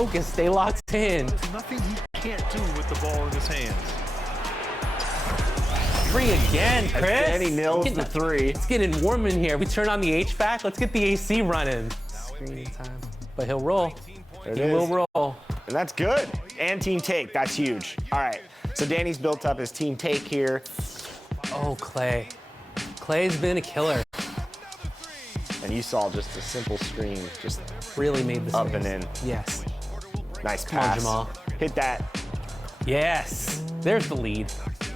focused, stay locked in. There's nothing he can't do with the ball in his hands. Three again, Chris. Danny nails the three. It's getting warm in here. We turn on the HVAC. Let's get the AC running. Screen time. But he'll roll. He will roll. And that's good. And team take. That's huge. All right. So Danny's built up his team take here. Oh, Clay. Clay's been a killer. And you saw just a simple screen, just really made the up and in. Yes. Nice Come on, pass. Jamal. Hit that. Yes. There's the lead.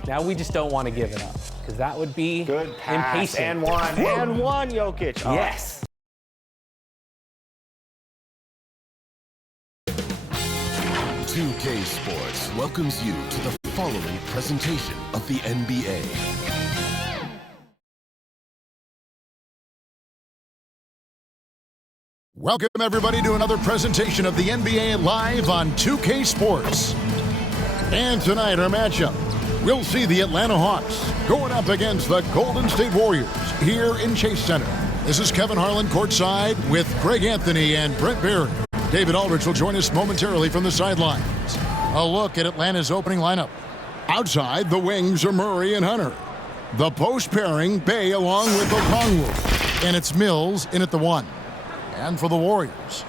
Now we just don't want to give it up because that would be good pass. Impatient. And one. And one, Jokic. Oh. Yes. $2K Sports welcomes you to the following presentation of the NBA. Welcome, everybody, to another presentation of the NBA live on 2K Sports. And tonight, our matchup, we'll see the Atlanta Hawks going up against the Golden State Warriors here in Chase Center. This is Kevin Harlan courtside with Greg Anthony and Brent Barry. David Aldridge will join us momentarily from the sidelines. A look at Atlanta's opening lineup. Outside, the wings are Murray and Hunter. The post pairing, Bey along with Okongwu. And it's Mills in at the one. And for the Warriors,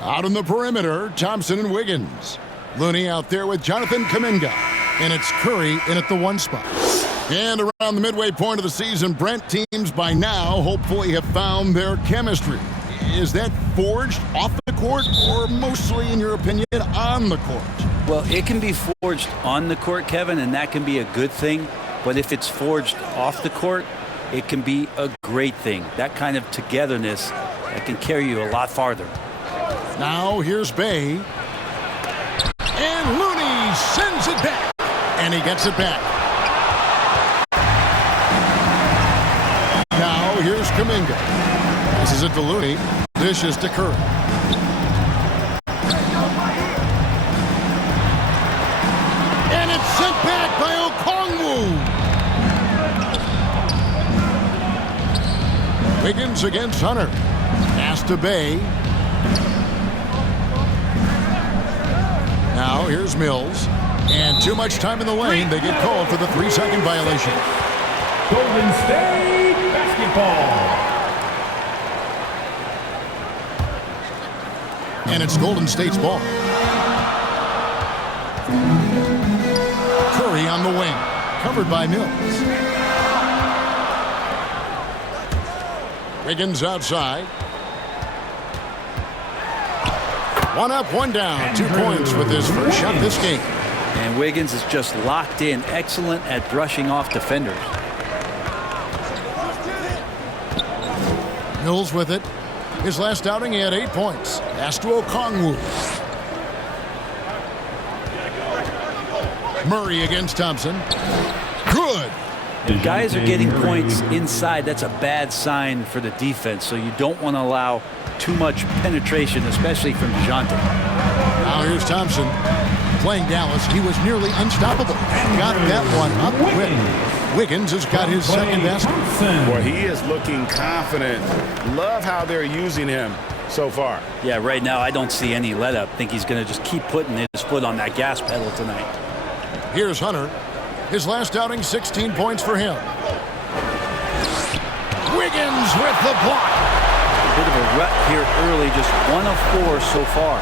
out on the perimeter, Thompson and Wiggins. Looney out there with Jonathan Kuminga. And it's Curry in at the one spot. And around the midway point of the season, Brent, teams by now hopefully have found their chemistry. Is that forged off the court or mostly, in your opinion, on the court? Well, it can be forged on the court, Kevin, and that can be a good thing. But if it's forged off the court, it can be a great thing. That kind of togetherness that can carry you a lot farther. Now here's Bey. And Looney sends it back. And he gets it back. Now here's Kuminga. This is it to Looney. This is to Curry. And it's sent back by Okongwu. Wiggins against Hunter. Pass to Bey. Now here's Mills. And too much time in the lane. They get called for the 3-second violation. Golden State basketball. And it's Golden State's ball. Curry on the wing. Covered by Mills. Wiggins outside. One up, one down. 2 points with his first shot this game. And Wiggins is just locked in. Excellent at brushing off defenders. Mills with it. His last outing, he had 8 points. Pass to Okongwu. Murray against Thompson. Good. If guys are getting points inside, that's a bad sign for the defense. So you don't want to allow too much penetration, especially from DeJounte. Now here's Thompson. Playing Dallas, he was nearly unstoppable. Got that one up quick. Wiggins has got his second basket. Boy, he is looking confident. Love how they're using him so far. Yeah, right now I don't see any let up. I think he's going to just keep putting his foot on that gas pedal tonight. Here's Hunter. His last outing, 16 points for him. Wiggins with the block. A bit of a rut here early, just 1 of 4 so far.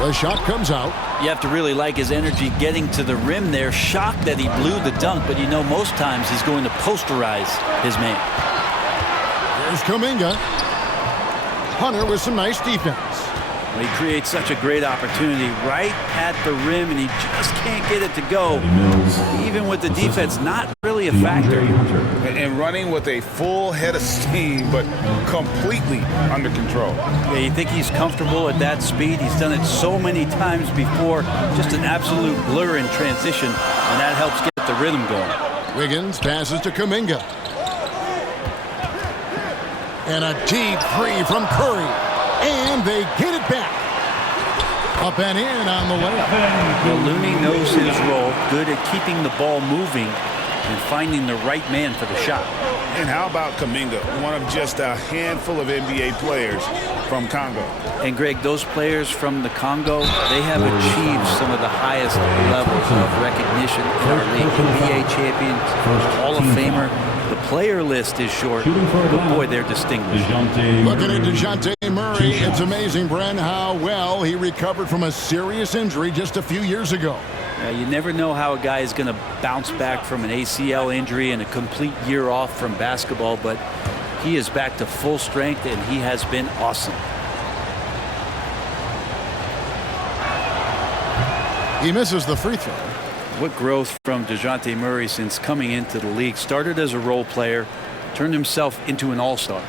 The shot comes out. You have to really like his energy getting to the rim there. Shocked that he blew the dunk, but you know most times he's going to posterize his man. Here's Kuminga. Hunter with some nice defense. Well, he creates such a great opportunity right at the rim, and he just can't get it to go. Even with the defense not really a factor. And running with a full head of steam, but completely under control. Yeah, you think he's comfortable at that speed? He's done it so many times before. Just an absolute blur in transition, and that helps get the rhythm going. Wiggins passes to Kuminga. And a deep three from Curry. And they get it back. Up and in on the layup. Well, Looney knows his role. Good at keeping the ball moving. and finding the right man for the shot. And how about Kuminga, one of just a handful of NBA players from Congo? And Greg, those players from the Congo, they have achieved some of the highest levels of recognition in our league. NBA champions, Hall of Famer. The player list is short, but boy, they're distinguished. Looking at DeJounte Murray, it's amazing, Brent, how well he recovered from a serious injury just a few years ago. You never know how a guy is going to bounce back from an ACL injury and a complete year off from basketball, but he is back to full strength, and he has been awesome. He misses the free throw. What growth from DeJounte Murray since coming into the league. Started as a role player, turned himself into an all-star.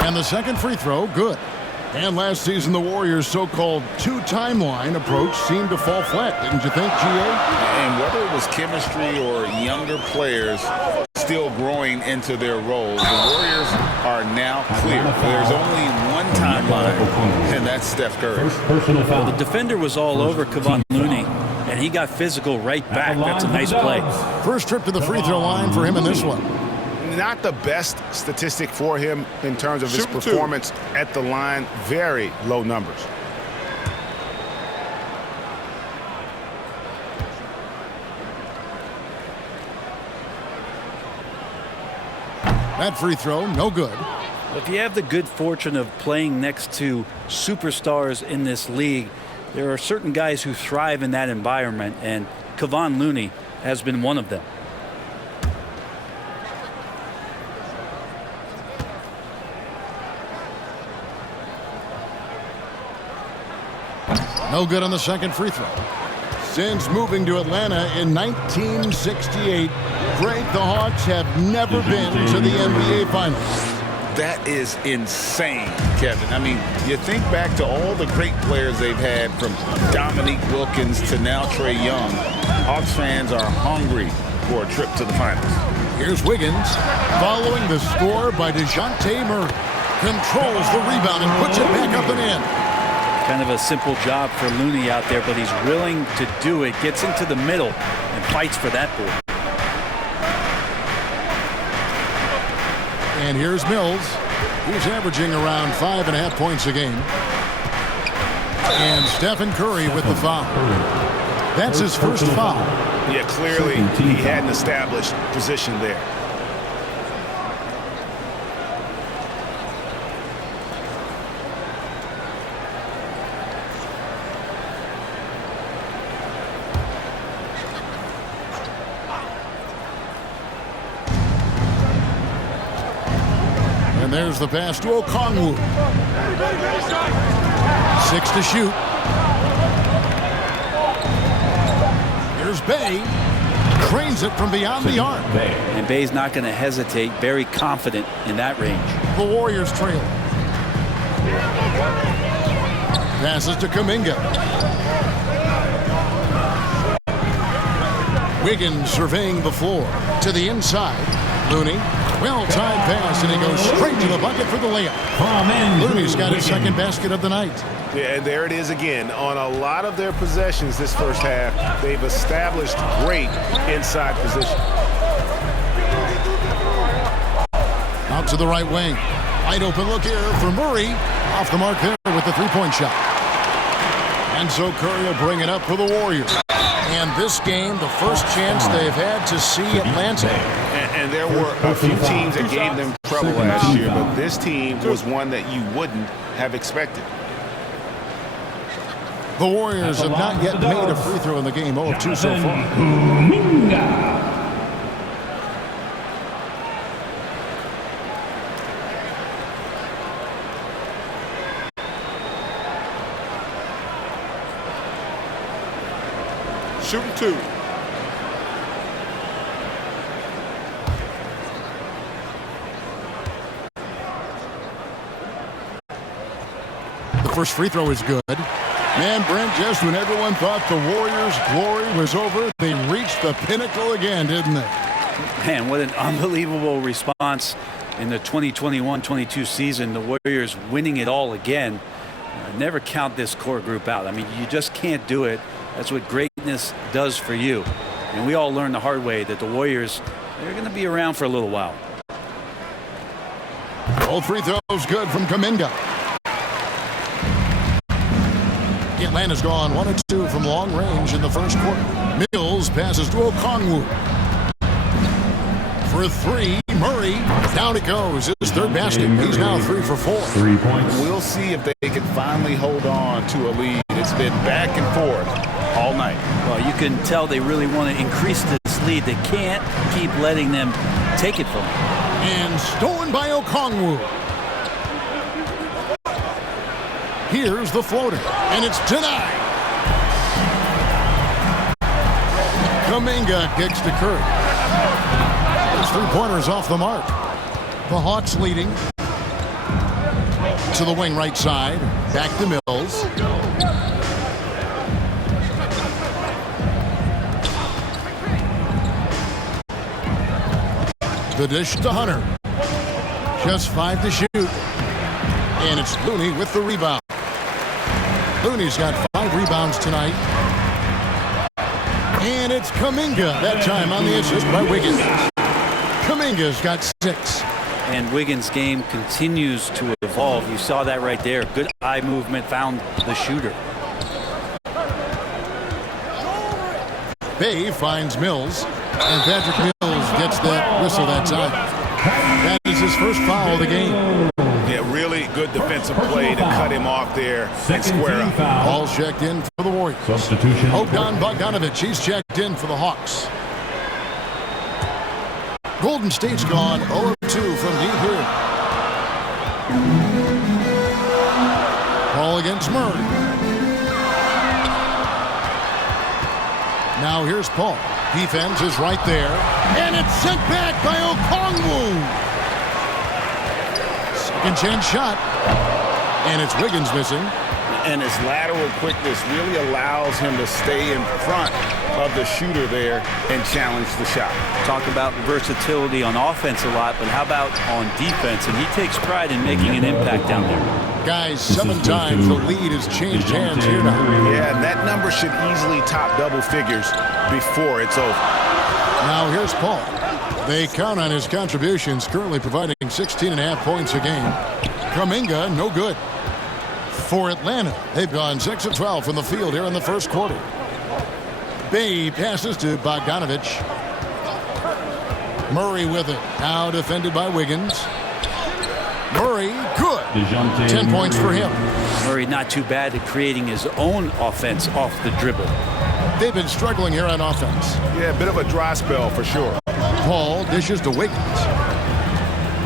And the second free throw, good. And last season, the Warriors' so-called two-timeline approach seemed to fall flat, didn't you think, G.A.? And whether it was chemistry or younger players still growing into their roles, the Warriors are now clear. There's only one timeline, and that's Steph Curry. Well, the defender was all over Kevon Looney, and he got physical right back. That's a nice play. First trip to the free throw line for him in this one. Not the best statistic for him in terms of his performance at the line. Very low numbers. That free throw, no good. If you have the good fortune of playing next to superstars in this league, there are certain guys who thrive in that environment, and Kevon Looney has been one of them. No good on the second free throw. Since moving to Atlanta in 1968, Greg, the Hawks have never been to the NBA Finals. That is insane, Kevin. I mean, you think back to all the great players they've had, from Dominique Wilkins to now Trae Young. Hawks fans are hungry for a trip to the finals. Here's Wiggins, following the score by DeJounte Murray. Controls the rebound and puts it back up and in. Kind of a simple job for Looney out there, but he's willing to do it. Gets into the middle and fights for that ball. And here's Mills. He's averaging around 5.5 points a game. And Stephen Curry with the foul. That's his first foul. Yeah, clearly he had an established position there. And there's the pass to Okongwu. 6 to shoot. Here's Bey. Cranes it from beyond the arc. And Bey's not going to hesitate. Very confident in that range. The Warriors trail. Passes to Kuminga. Wiggins surveying the floor. To the inside. Looney. Well-timed pass, and he goes straight to the bucket for the layup. Looney's got his second basket of the night. Yeah, and there it is again. On a lot of their possessions this first half, they've established great inside position. Out to the right wing. Wide open look here for Murray. Off the mark there with the three-point shot. And so Curry will bring it up for the Warriors. And this game, the first chance they've had to see Atlanta. And there were a few teams that gave them trouble last year, but this team was one that you wouldn't have expected. The Warriors have not yet made a free throw in the game. 0 of 2 so far. Shooting two. The first free throw is good. Man, Brent, just when everyone thought the Warriors' glory was over, they reached the pinnacle again, didn't they? Man, what an unbelievable response in the 2021-22 season. The Warriors winning it all again. Never count this core group out. I mean, you just can't do it. That's what greatness does for you. And we all learned the hard way that the Warriors, they're going to be around for a little while. All free throws good from Kuminga. Atlanta's gone 1 of 2 from long range in the first quarter. Mills passes to Okongwu. For 3, Murray. Down it goes. His third basket. He's now 3 for 4. 3 points. We'll see if they can finally hold on to a lead. It's been back and forth all night. Well, you can tell they really want to increase this lead. They can't keep letting them take it from them. And stolen by Okongwu. Here's the floater, and it's denied. Kuminga kicks to Curry. His three-pointers off the mark. The Hawks leading. To the wing right side. Back to Mills. The dish to Hunter. Just 5 to shoot. And it's Looney with the rebound. Looney's got 5 rebounds tonight. And it's Kuminga, that time on the assist by Wiggins. Kuminga's got 6. And Wiggins' game continues to evolve. You saw that right there. Good eye movement, found the shooter. Bay finds Mills. And Patrick Mills gets that whistle that time. That is his first foul of the game. Yeah, really good defensive play to cut him off there and square up. All checked in for the Warriors. Substitution. Bogdan Bogdanovic, he's checked in for the Hawks. Golden State's gone 0-2 from deep here. Ball against Murray. Now here's Paul. Defense is right there. And it's sent back by Okongwu. Second chance shot. And it's Wiggins missing. And his lateral quickness really allows him to stay in front of the shooter there and challenge the shot. Talk about versatility on offense a lot, but how about on defense? And he takes pride in making an impact down there. Guys, 7 times the lead has changed hands here now. Yeah, and that number should easily top double figures before it's over. Now here's Paul. They count on his contributions, currently providing 16.5 points a game. Kuminga, no good. For Atlanta, they've gone 6 of 12 from the field here in the first quarter. Bay passes to Bogdanovic. Murray with it. Now defended by Wiggins. Murray, good. 10 points for him. Murray not too bad at creating his own offense off the dribble. They've been struggling here on offense. Yeah, a bit of a dry spell for sure. Paul dishes to Wiggins.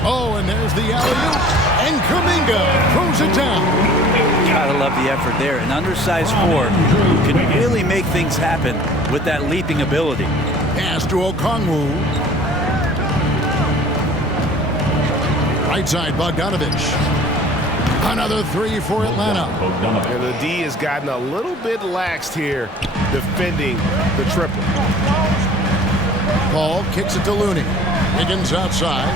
Oh, and there's the alley-oop. And Kuminga throws it down. Gotta love the effort there. An undersized 4 who can really make things happen with that leaping ability. Pass to Okongwu. Right side, Bogdanovic. Another 3 for Atlanta. And the D has gotten a little bit laxed here defending the triple. Paul kicks it to Looney. Wiggins outside.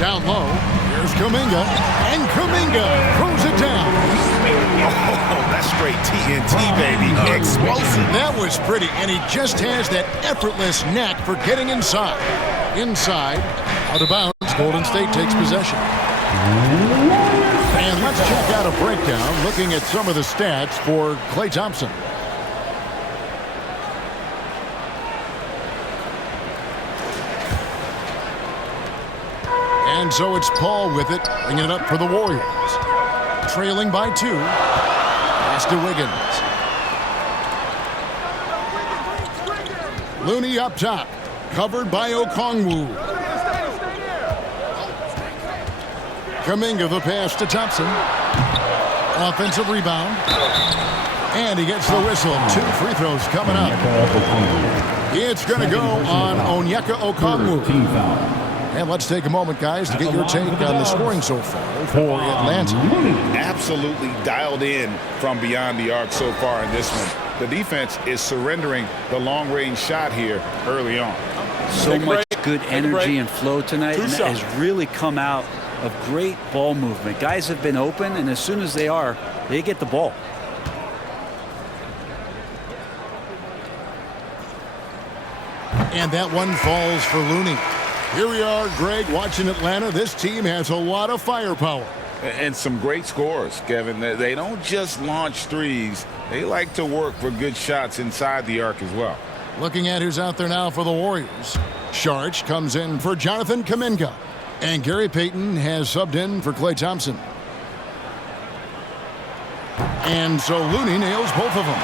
Down low. Here's Kuminga. And Kuminga throws it down. Oh, that's straight TNT, baby. Explosive. That was pretty, and he just has that effortless knack for getting inside. Inside, out of bounds, Golden State takes possession. And let's check out a breakdown looking at some of the stats for Klay Thompson. And so it's Paul with it, bringing it up for the Warriors. Trailing by 2. Pass to Wiggins. Looney up top, covered by Okongwu. Kuminga the pass to Thompson. Offensive rebound. And he gets the whistle. 2 free throws coming up. It's going to go on Onyeka Okongwu. And let's take a moment, guys, to get your take on the scoring so far for Atlanta. Absolutely dialed in from beyond the arc so far in this one. the defense is surrendering the long-range shot here early on. So much good energy and flow tonight, and that has really come out of great ball movement. Guys have been open, and as soon as they get the ball. And that one falls for Looney. Here we are, Greg, watching Atlanta. This team has a lot of firepower. And some great scores, Kevin. They don't just launch threes. They like to work for good shots inside the arc as well. Looking at who's out there now for the Warriors. Saric comes in for Jonathan Kuminga. And Gary Payton has subbed in for Klay Thompson. And so Looney nails both of them.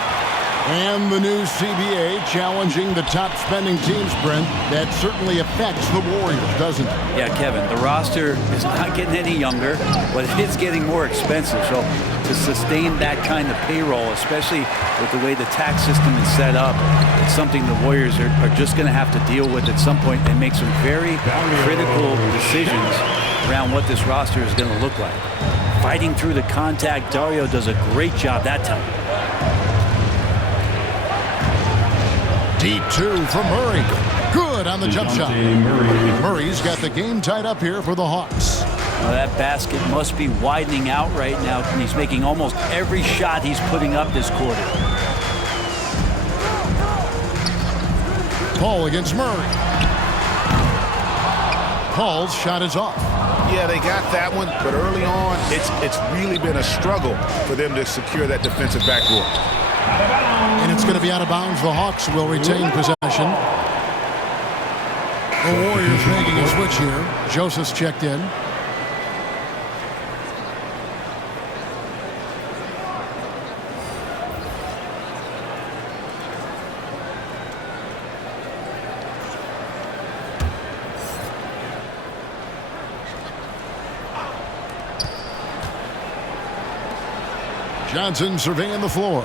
And the new CBA challenging the top spending teams, Brent. That certainly affects the Warriors, doesn't it? Yeah, Kevin, the roster is not getting any younger, but it is getting more expensive. So to sustain that kind of payroll, especially with the way the tax system is set up, it's something the Warriors are just going to have to deal with at some point and make some very critical decisions around what this roster is going to look like. Fighting through the contact, Dario does a great job that time. Deep two from Murray. Good on the jump shot. Murray's got the game tied up here for the Hawks. Well, that basket must be widening out right now, and he's making almost every shot he's putting up this quarter. Paul against Murray. Paul's shot is off. Yeah, they got that one, but early on, it's really been a struggle for them to secure that defensive backboard. And it's going to be out of bounds. The Hawks will retain possession. The Warriors making a switch here. Joseph's checked in. Johnson surveying the floor.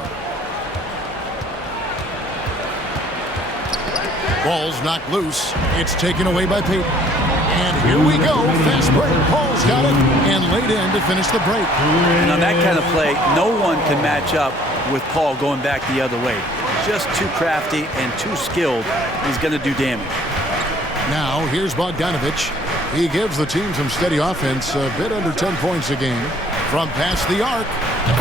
Ball's knocked loose. It's taken away by Payton. And here we go. Fast break. Paul's got it and laid in to finish the break. And on that kind of play, no one can match up with Paul going back the other way. Just too crafty and too skilled. He's going to do damage. Now here's Bogdanovich. He gives the team some steady offense, a bit under 10 points a game. From past the arc.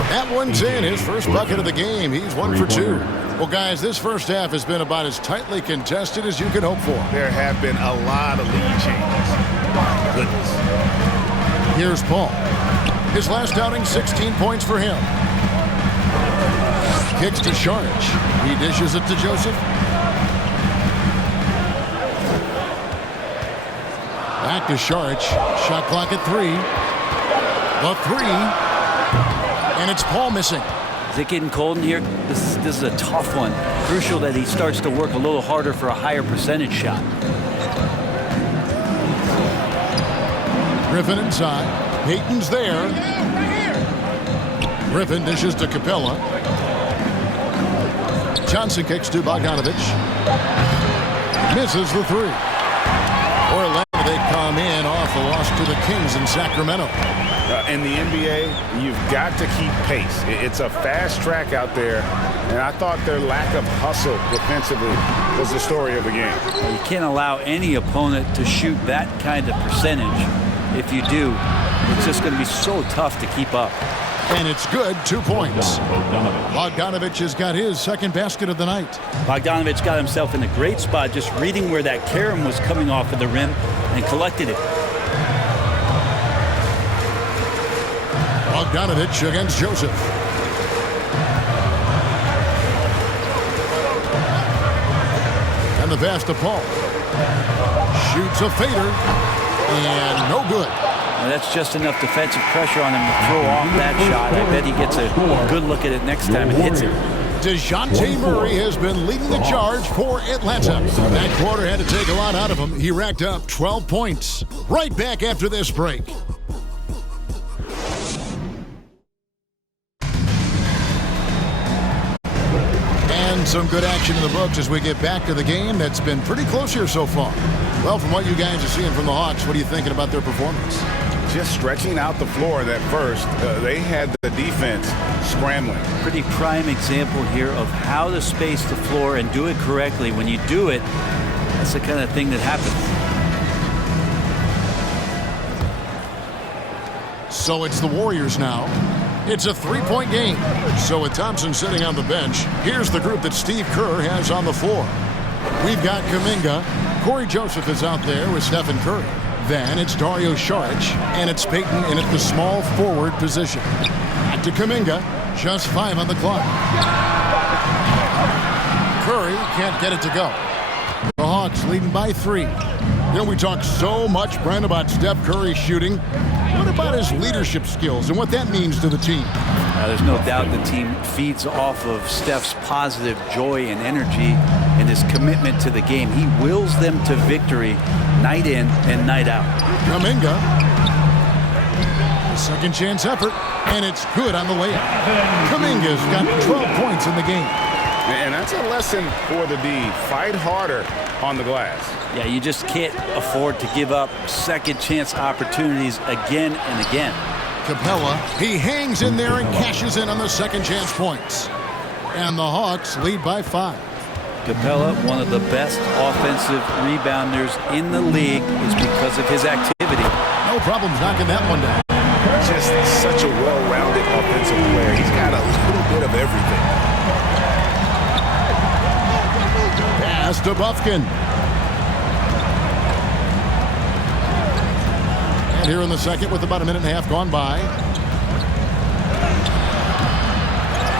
That one's in. His first bucket of the game. He's 1 for 2. Well, guys, this first half has been about as tightly contested as you can hope for. There have been a lot of lead changes. My goodness. Here's Paul. His last outing, 16 points for him. Kicks to Saric. He dishes it to Joseph. Back to Saric. Shot clock at 3. The 3. And it's Paul missing. Is it getting cold in here? This is a tough one. Crucial that he starts to work a little harder for a higher percentage shot. Griffin inside. Payton's there. Griffin dishes to Capella. Johnson kicks to Bogdanovich. Misses the 3. Orlando, they come in off a loss to the Kings in Sacramento. In the NBA, you've got to keep pace. It's a fast track out there, and I thought their lack of hustle defensively was the story of the game. You can't allow any opponent to shoot that kind of percentage. If you do, it's just going to be so tough to keep up. And it's good, 2 points. Bogdanovich has got his second basket of the night. Bogdanovich got himself in a great spot, just reading where that carom was coming off of the rim and collected it. Bogdanovich against Joseph. And the pass to Paul. Shoots a fader. And no good. Now that's just enough defensive pressure on him to throw off that shot. I bet he gets a good look at it next time and hits it. DeJounte Murray has been leading the charge for Atlanta. That quarter had to take a lot out of him. He racked up 12 points. Right back after this break. And some good action in the books as we get back to the game that's been pretty close here so far. Well, from what you guys are seeing from the Hawks, what are you thinking about their performance? just stretching out the floor at first. They had the defense scrambling. Pretty prime example here of how to space the floor and do it correctly. When you do it, that's the kind of thing that happens. So it's the Warriors now. It's a three-point game. So with Thompson sitting on the bench, here's the group that Steve Kerr has on the floor. We've got Kuminga. Corey Joseph is out there with Stephen Curry. Then it's Dario Saric, and it's Payton in at the small forward position. Back to Kuminga. Just 5 on the clock. Curry can't get it to go. The Hawks leading by 3. You know, we talk so much, Brent, about Steph Curry shooting. What about his leadership skills and what that means to the team? There's no doubt the team feeds off of Steph's positive joy and energy and his commitment to the game. He wills them to victory night in and night out. Kuminga. A second chance effort, and it's good on the way up. Kuminga's got 12 points in the game. And that's a lesson for the D. Fight harder on the glass. Yeah, you just can't afford to give up second chance opportunities again and again. Capella, he hangs in there and cashes in on the second chance points. And the Hawks lead by 5. Capella, one of the best offensive rebounders in the league, is because of his activity. No problems knocking that one down. Just such a well-rounded offensive player. He's got a little bit of everything. Pass to Bufkin. And here in the second with about a minute and a half gone by.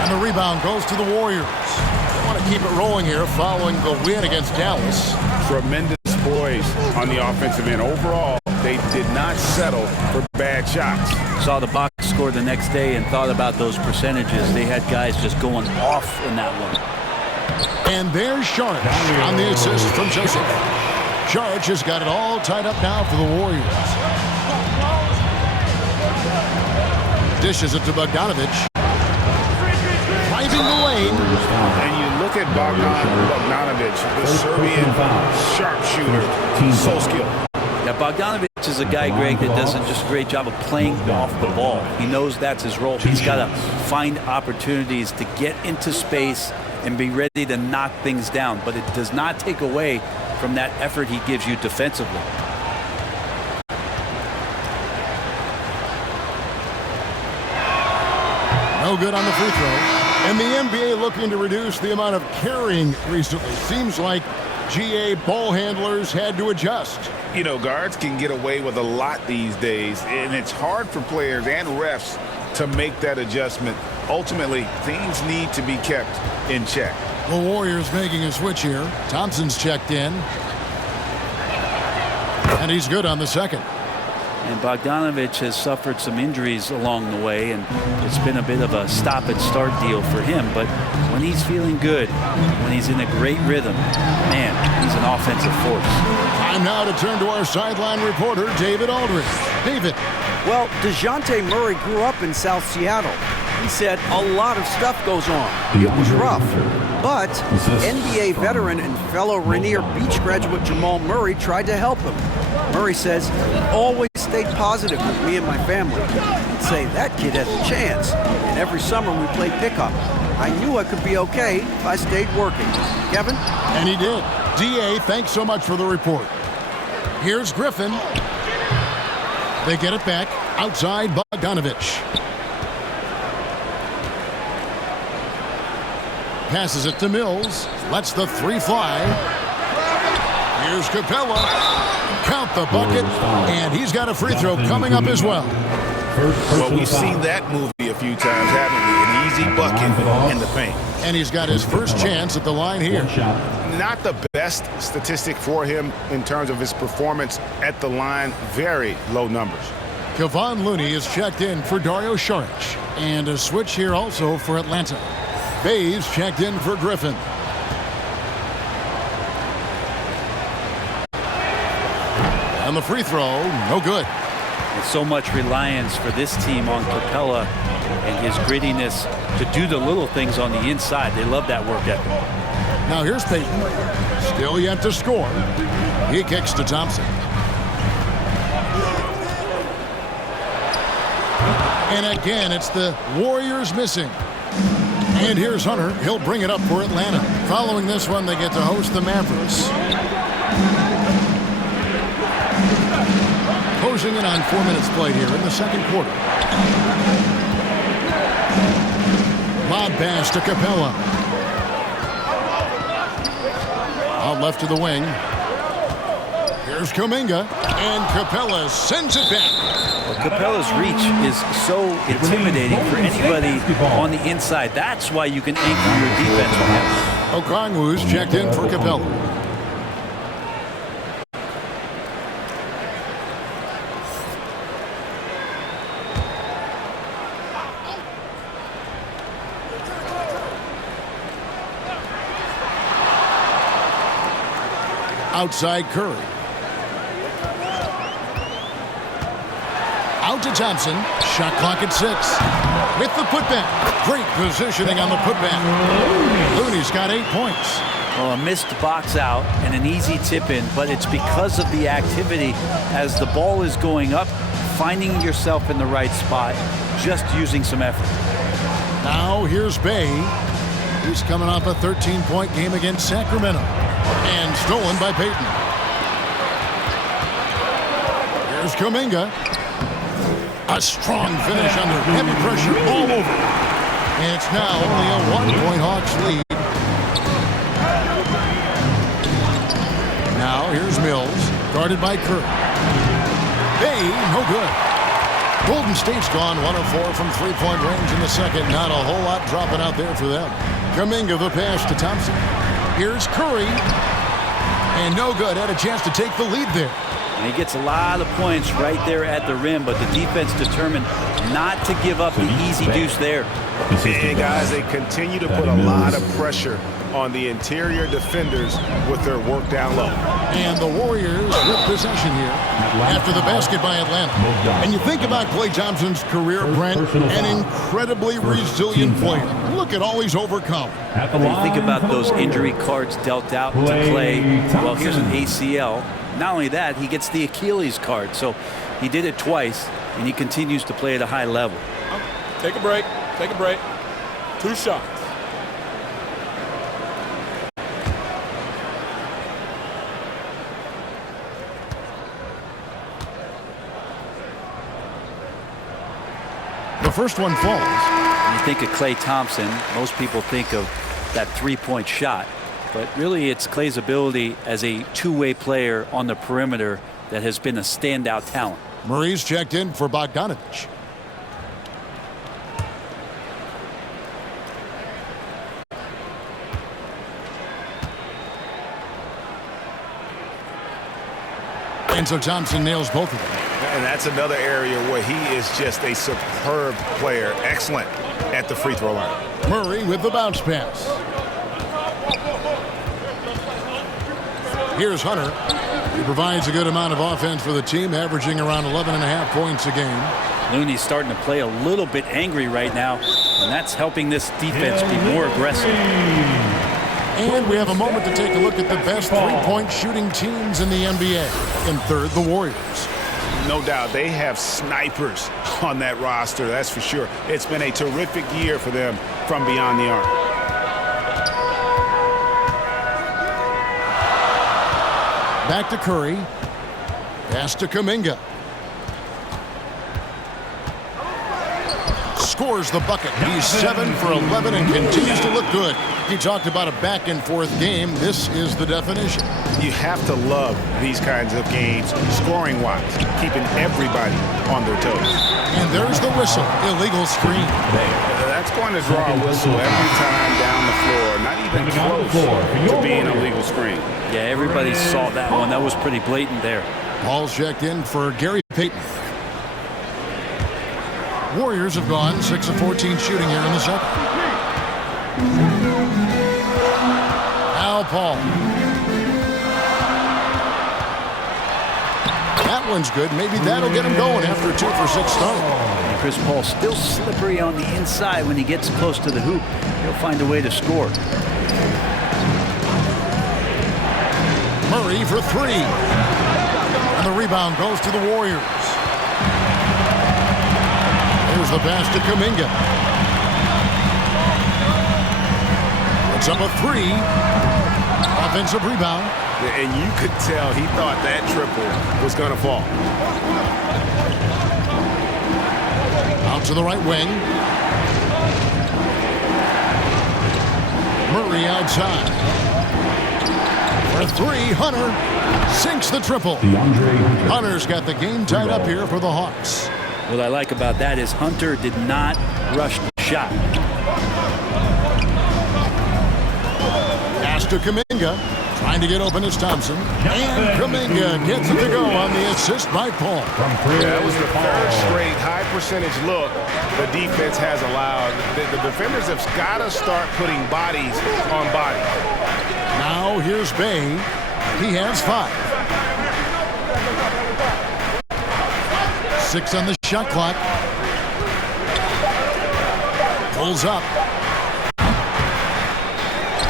And the rebound goes to the Warriors. They want to keep it rolling here following the win against Dallas. Tremendous poise on the offensive end. Overall, they did not settle for bad shots. Saw the box score the next day and thought about those percentages. They had guys just going off in that one. And there's Saric on the assist from Joseph. Saric has got it all tied up now for the Warriors. Dishes it to Bogdanovic. Driving the lane. And you look at Bogdanovic, the Serbian sharpshooter. So skilled. Yeah, Bogdanovic is a guy, Greg, that does just a great job of playing off the ball. He knows that's his role. He's got to find opportunities to get into space and be ready to knock things down. But it does not take away from that effort he gives you defensively. No good on the free throw. And the NBA looking to reduce the amount of carrying recently. Seems like GA ball handlers had to adjust. You know, guards can get away with a lot these days, and it's hard for players and refs to make that adjustment. Ultimately, things need to be kept in check. The Warriors making a switch here. Thompson's checked in. And he's good on the second. And Bogdanovic has suffered some injuries along the way, and it's been a bit of a stop-and-start deal for him. But when he's feeling good, when he's in a great rhythm, man, he's an offensive force. Time now to turn to our sideline reporter, David Aldridge. David. Well, DeJounte Murray grew up in South Seattle. He said a lot of stuff goes on. It was rough. But NBA veteran and fellow Rainier Beach graduate Jamal Murray tried to help him. Murray says he always stayed positive with me and my family. He'd say, that kid has a chance. And every summer we played pickup. I knew I could be okay if I stayed working. Kevin? And he did. DA, thanks so much for the report. Here's Griffin. They get it back outside Bogdanovic. Passes it to Mills. Lets the three fly. Here's Capella. Count the bucket. And he's got a free throw coming up as well. Well, we've seen that movie a few times, haven't we? An easy bucket in the paint. And he's got his first chance at the line here. Not the best statistic for him in terms of his performance at the line. Very low numbers. Kevon Looney is checked in for Dario Saric. And a switch here also for Atlanta. Bays checked in for Griffin. And the free throw, no good. And so much reliance for this team on Capella and his grittiness to do the little things on the inside. They love that work ethic. Now here's Payton. Still yet to score. He kicks to Thompson. And again, it's the Warriors missing. And here's Hunter. He'll bring it up for Atlanta. Following this one, they get to host the Mavericks. Closing in on 4 minutes played here in the second quarter. Lob pass to Capella. Out left to the wing. Here's Kuminga. And Capella sends it back. Well, Capella's reach is so intimidating for anybody on the inside. That's why you can anchor your defense with him. Okongwu's checked in for Capella. Outside Curry. Out to Thompson. Shot clock at 6. With the putback. Great positioning on the putback. Looney's got 8 points. Well, a missed box out and an easy tip in, but it's because of the activity as the ball is going up, finding yourself in the right spot, just using some effort. Now here's Bay. He's coming off a 13-point game against Sacramento. And stolen by Payton. Here's Kuminga. A strong finish under heavy pressure all over. And it's now only a 1-point Hawks lead. Now here's Mills, guarded by Curry. Bay, no good. Golden State's gone 1 of 4 from three-point range in the second. Not a whole lot dropping out there for them. Kuminga the pass to Thompson. Here's Curry. And no good. Had a chance to take the lead there. And he gets a lot of points right there at the rim, but the defense determined not to give up an easy deuce there. And guys, they continue to put a lot of pressure on the interior defenders with their work down low. And the Warriors with possession here after the basket by Atlanta. And you think about Klay Thompson's career, Brent, an incredibly resilient player. Look at all he's overcome. When you think about those injury cards dealt out to Klay, well, here's an ACL. Not only that, he gets the Achilles card. So he did it twice, and he continues to play at a high level. Take a break. Take a break. 2 shots. The first one falls. When you think of Klay Thompson, most people think of that three-point shot. But really, it's Klay's ability as a two-way player on the perimeter that has been a standout talent. Murray's checked in for Bogdanovich. And so Thompson nails both of them. And that's another area where he is just a superb player. Excellent at the free throw line. Murray with the bounce pass. Here's Hunter. He provides a good amount of offense for the team, averaging around 11.5 points a game. Looney's starting to play a little bit angry right now, and that's helping this defense be more aggressive. And we have a moment to take a look at the best three-point shooting teams in the NBA. In third, the Warriors. No doubt, they have snipers on that roster, that's for sure. It's been a terrific year for them from beyond the arc. Back to Curry. Pass to Kuminga. Scores the bucket. He's 7 for 11 and continues to look good. You talked about a back-and-forth game. This is the definition. You have to love these kinds of games, scoring-wise, keeping everybody on their toes. And there's the whistle. Illegal screen. That's going to draw a whistle every time down the floor. Not even close to being a legal screen. Yeah, everybody saw that one. That was pretty blatant there. Ball's checked in for Gary Payton. Warriors have gone 6 of 14 shooting here in the second. Al Paul. That one's good. Maybe that'll get him going after a 2 for 6 start. And Chris Paul still slippery on the inside. When he gets close to the hoop, he'll find a way to score. Murray for 3. And the rebound goes to the Warriors. Here's the pass to Kuminga. It's up a 3. Offensive rebound. And you could tell he thought that triple was going to fall. Out to the right wing. Murray outside. For 3, Hunter sinks the triple. Hunter's got the game tied up here for the Hawks. What I like about that is Hunter did not rush the shot. Pass to Kuminga. Trying to get open is Thompson. And Kuminga gets it to go on the assist by Paul. Yeah, that was the third straight high percentage look the defense has allowed. The defenders have got to start putting bodies on bodies. Now here's Bay. He has 5. 6 on the shot clock. Pulls up.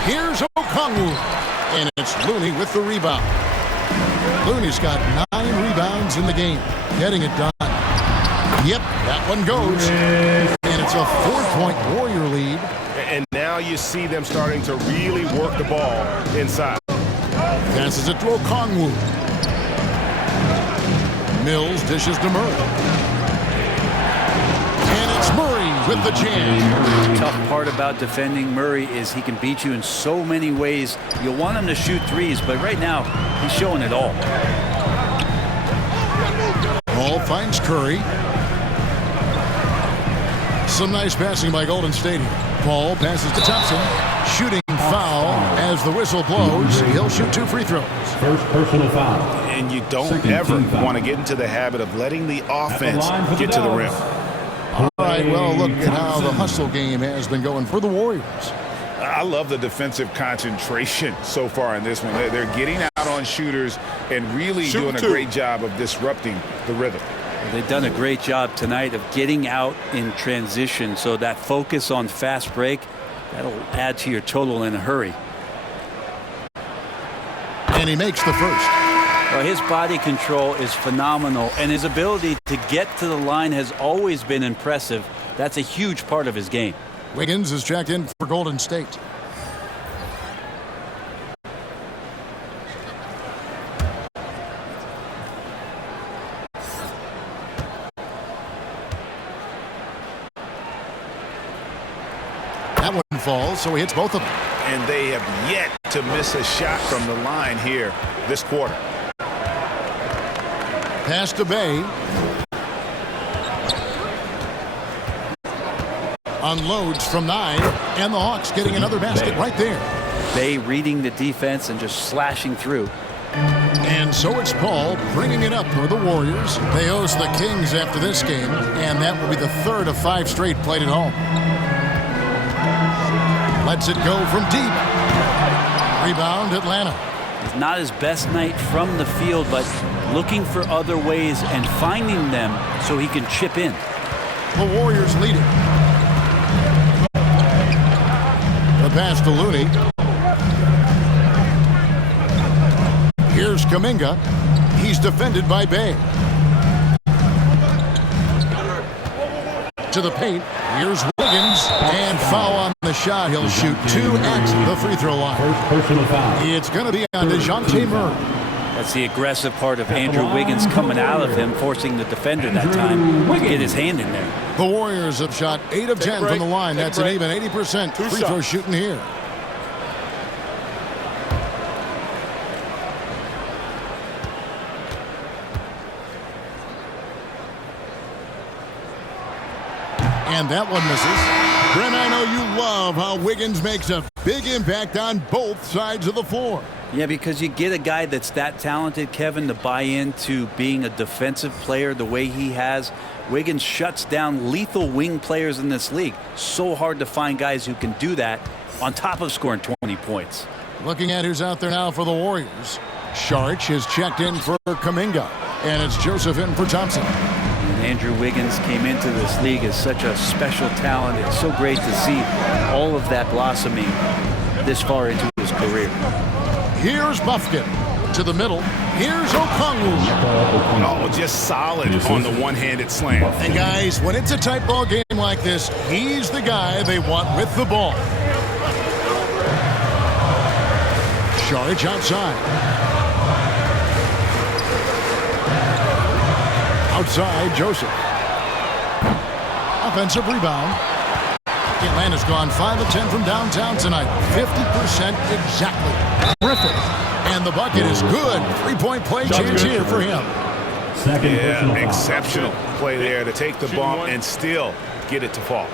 Here's Okongwu. And it's Looney with the rebound. Looney's got 9 rebounds in the game. Getting it done. Yep, that one goes. And it's a 4-point Warrior lead. And now you see them starting to really work the ball inside. Passes it to Okongwu. Mills dishes to Murray. And it's Murray with the jam. The tough part about defending Murray is he can beat you in so many ways. You'll want him to shoot threes, but right now he's showing it all. Ball finds Curry. Some nice passing by Golden State here. Paul passes to Thompson. Shooting foul as the whistle blows. He'll shoot 2 free throws. First personal foul. And you don't Second ever team foul. want to get into the habit of letting the offense get to the rim. All right, well, look at how the hustle game has been going for the Warriors. I love the defensive concentration so far in this one. They're getting out on shooters and really doing a great job of disrupting the rhythm. They've done a great job tonight of getting out in transition, so that focus on fast break, that'll add to your total in a hurry. And he makes the first. Well, his body control is phenomenal, and his ability to get to the line has always been impressive. That's a huge part of his game. Wiggins is checked in for Golden State. That one falls, so he hits both of them. And they have yet to miss a shot from the line here this quarter. Pass to Bay. Unloads from 9, and the Hawks getting another basket right there. Bay reading the defense and just slashing through. And so it's Paul bringing it up for the Warriors. They host the Kings after this game, and that will be the 3rd of 5 straight played at home. Lets it go from deep. Rebound, Atlanta. It's not his best night from the field, but looking for other ways and finding them so he can chip in. The Warriors lead it. The pass to Looney. Here's Kuminga. He's defended by Bay. To the paint. Here's Wiggins. And foul on the shot. He'll shoot 2 at the free throw line. First personal foul. It's going to be on DeJounte Murray. That's the aggressive part of Andrew Wiggins coming out of him, forcing the defender that time to get his hand in there. The Warriors have shot 8 of 10 from the line. That's an even 80% free throw shooting here. And that one misses. Brent, I know you love how Wiggins makes a big impact on both sides of the floor. Yeah, because you get a guy that's that talented, Kevin, to buy into being a defensive player the way he has. Wiggins shuts down lethal wing players in this league. So hard to find guys who can do that on top of scoring 20 points. Looking at who's out there now for the Warriors. Saric is checked in for Kuminga. And it's Joseph in for Thompson. And Andrew Wiggins came into this league as such a special talent. It's so great to see all of that blossoming this far into his career. Here's Bufkin. To the middle. Here's Okongwu. Oh, just solid on the one-handed slam. And guys, when it's a tight ball game like this, he's the guy they want with the ball. Saric outside. Outside, Joseph. Offensive rebound. Atlanta's gone 5 of 10 from downtown tonight. 50% exactly. Griffin. And the bucket is good. 3-point play chance here for him. Yeah, exceptional play there to take the bump and still get it to fall.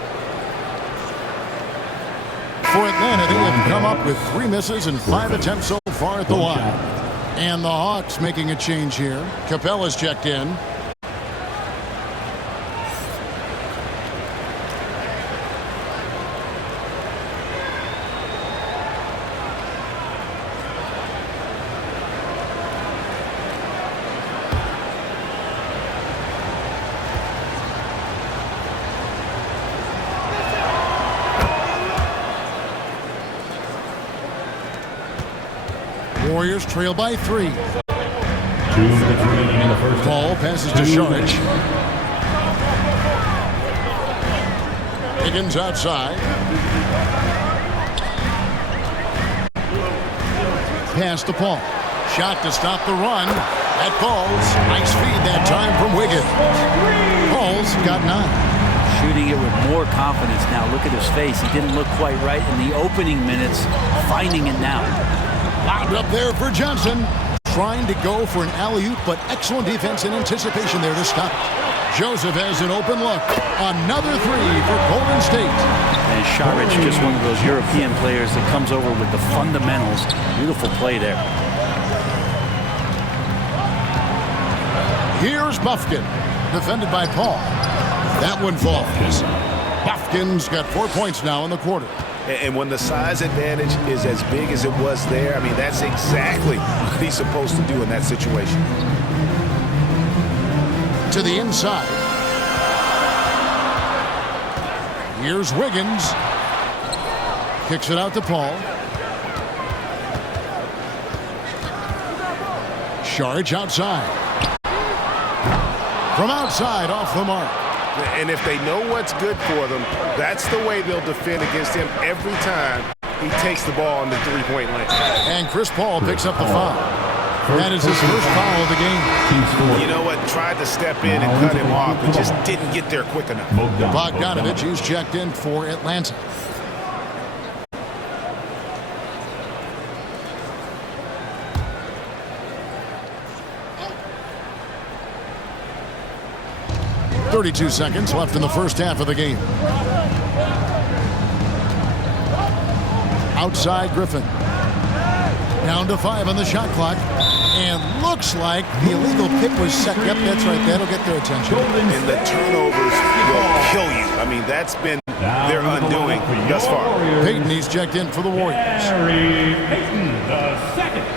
For Atlanta, they have come up with 3 misses and 5 attempts so far at the line. And the Hawks making a change here. Capella's checked in. Warriors trail by 3. 2 minutes remaining in the first. Paul passes to Saric. Higgins outside. Pass to Paul. Shot to stop the run. That falls. Nice feed that time from Wiggins. Paul's got 9. Shooting it with more confidence now. Look at his face. He didn't look quite right in the opening minutes. Finding it now. Lobbed up there for Johnson. Trying to go for an alley-oop, but excellent defense and anticipation there to stop it. Joseph has an open look. Another 3 for Golden State. And Saric, just one of those European players that comes over with the fundamentals. Beautiful play there. Here's Bufkin, defended by Paul. That one falls. Bufkin's got 4 points now in the quarter. And when the size advantage is as big as it was there, I mean, that's exactly what he's supposed to do in that situation. To the inside. Here's Wiggins. Kicks it out to Paul. Saric outside. From outside, off the mark. And if they know what's good for them, that's the way they'll defend against him every time he takes the ball in the three-point lane. And Chris Paul picks up the foul. That is his first foul of the game. You know what? Tried to step in and cut him off, but just didn't get there quick enough. Bogdanovich is checked in for Atlanta. .32 seconds left in the first half of the game. Outside Griffin. Down to 5 on the shot clock. And looks like the illegal pick was set. Yep, that's right. That'll get their attention. And the turnovers will kill you. I mean, that's been their undoing thus far. Payton, he's checked in for the Warriors. Gary Payton, the second.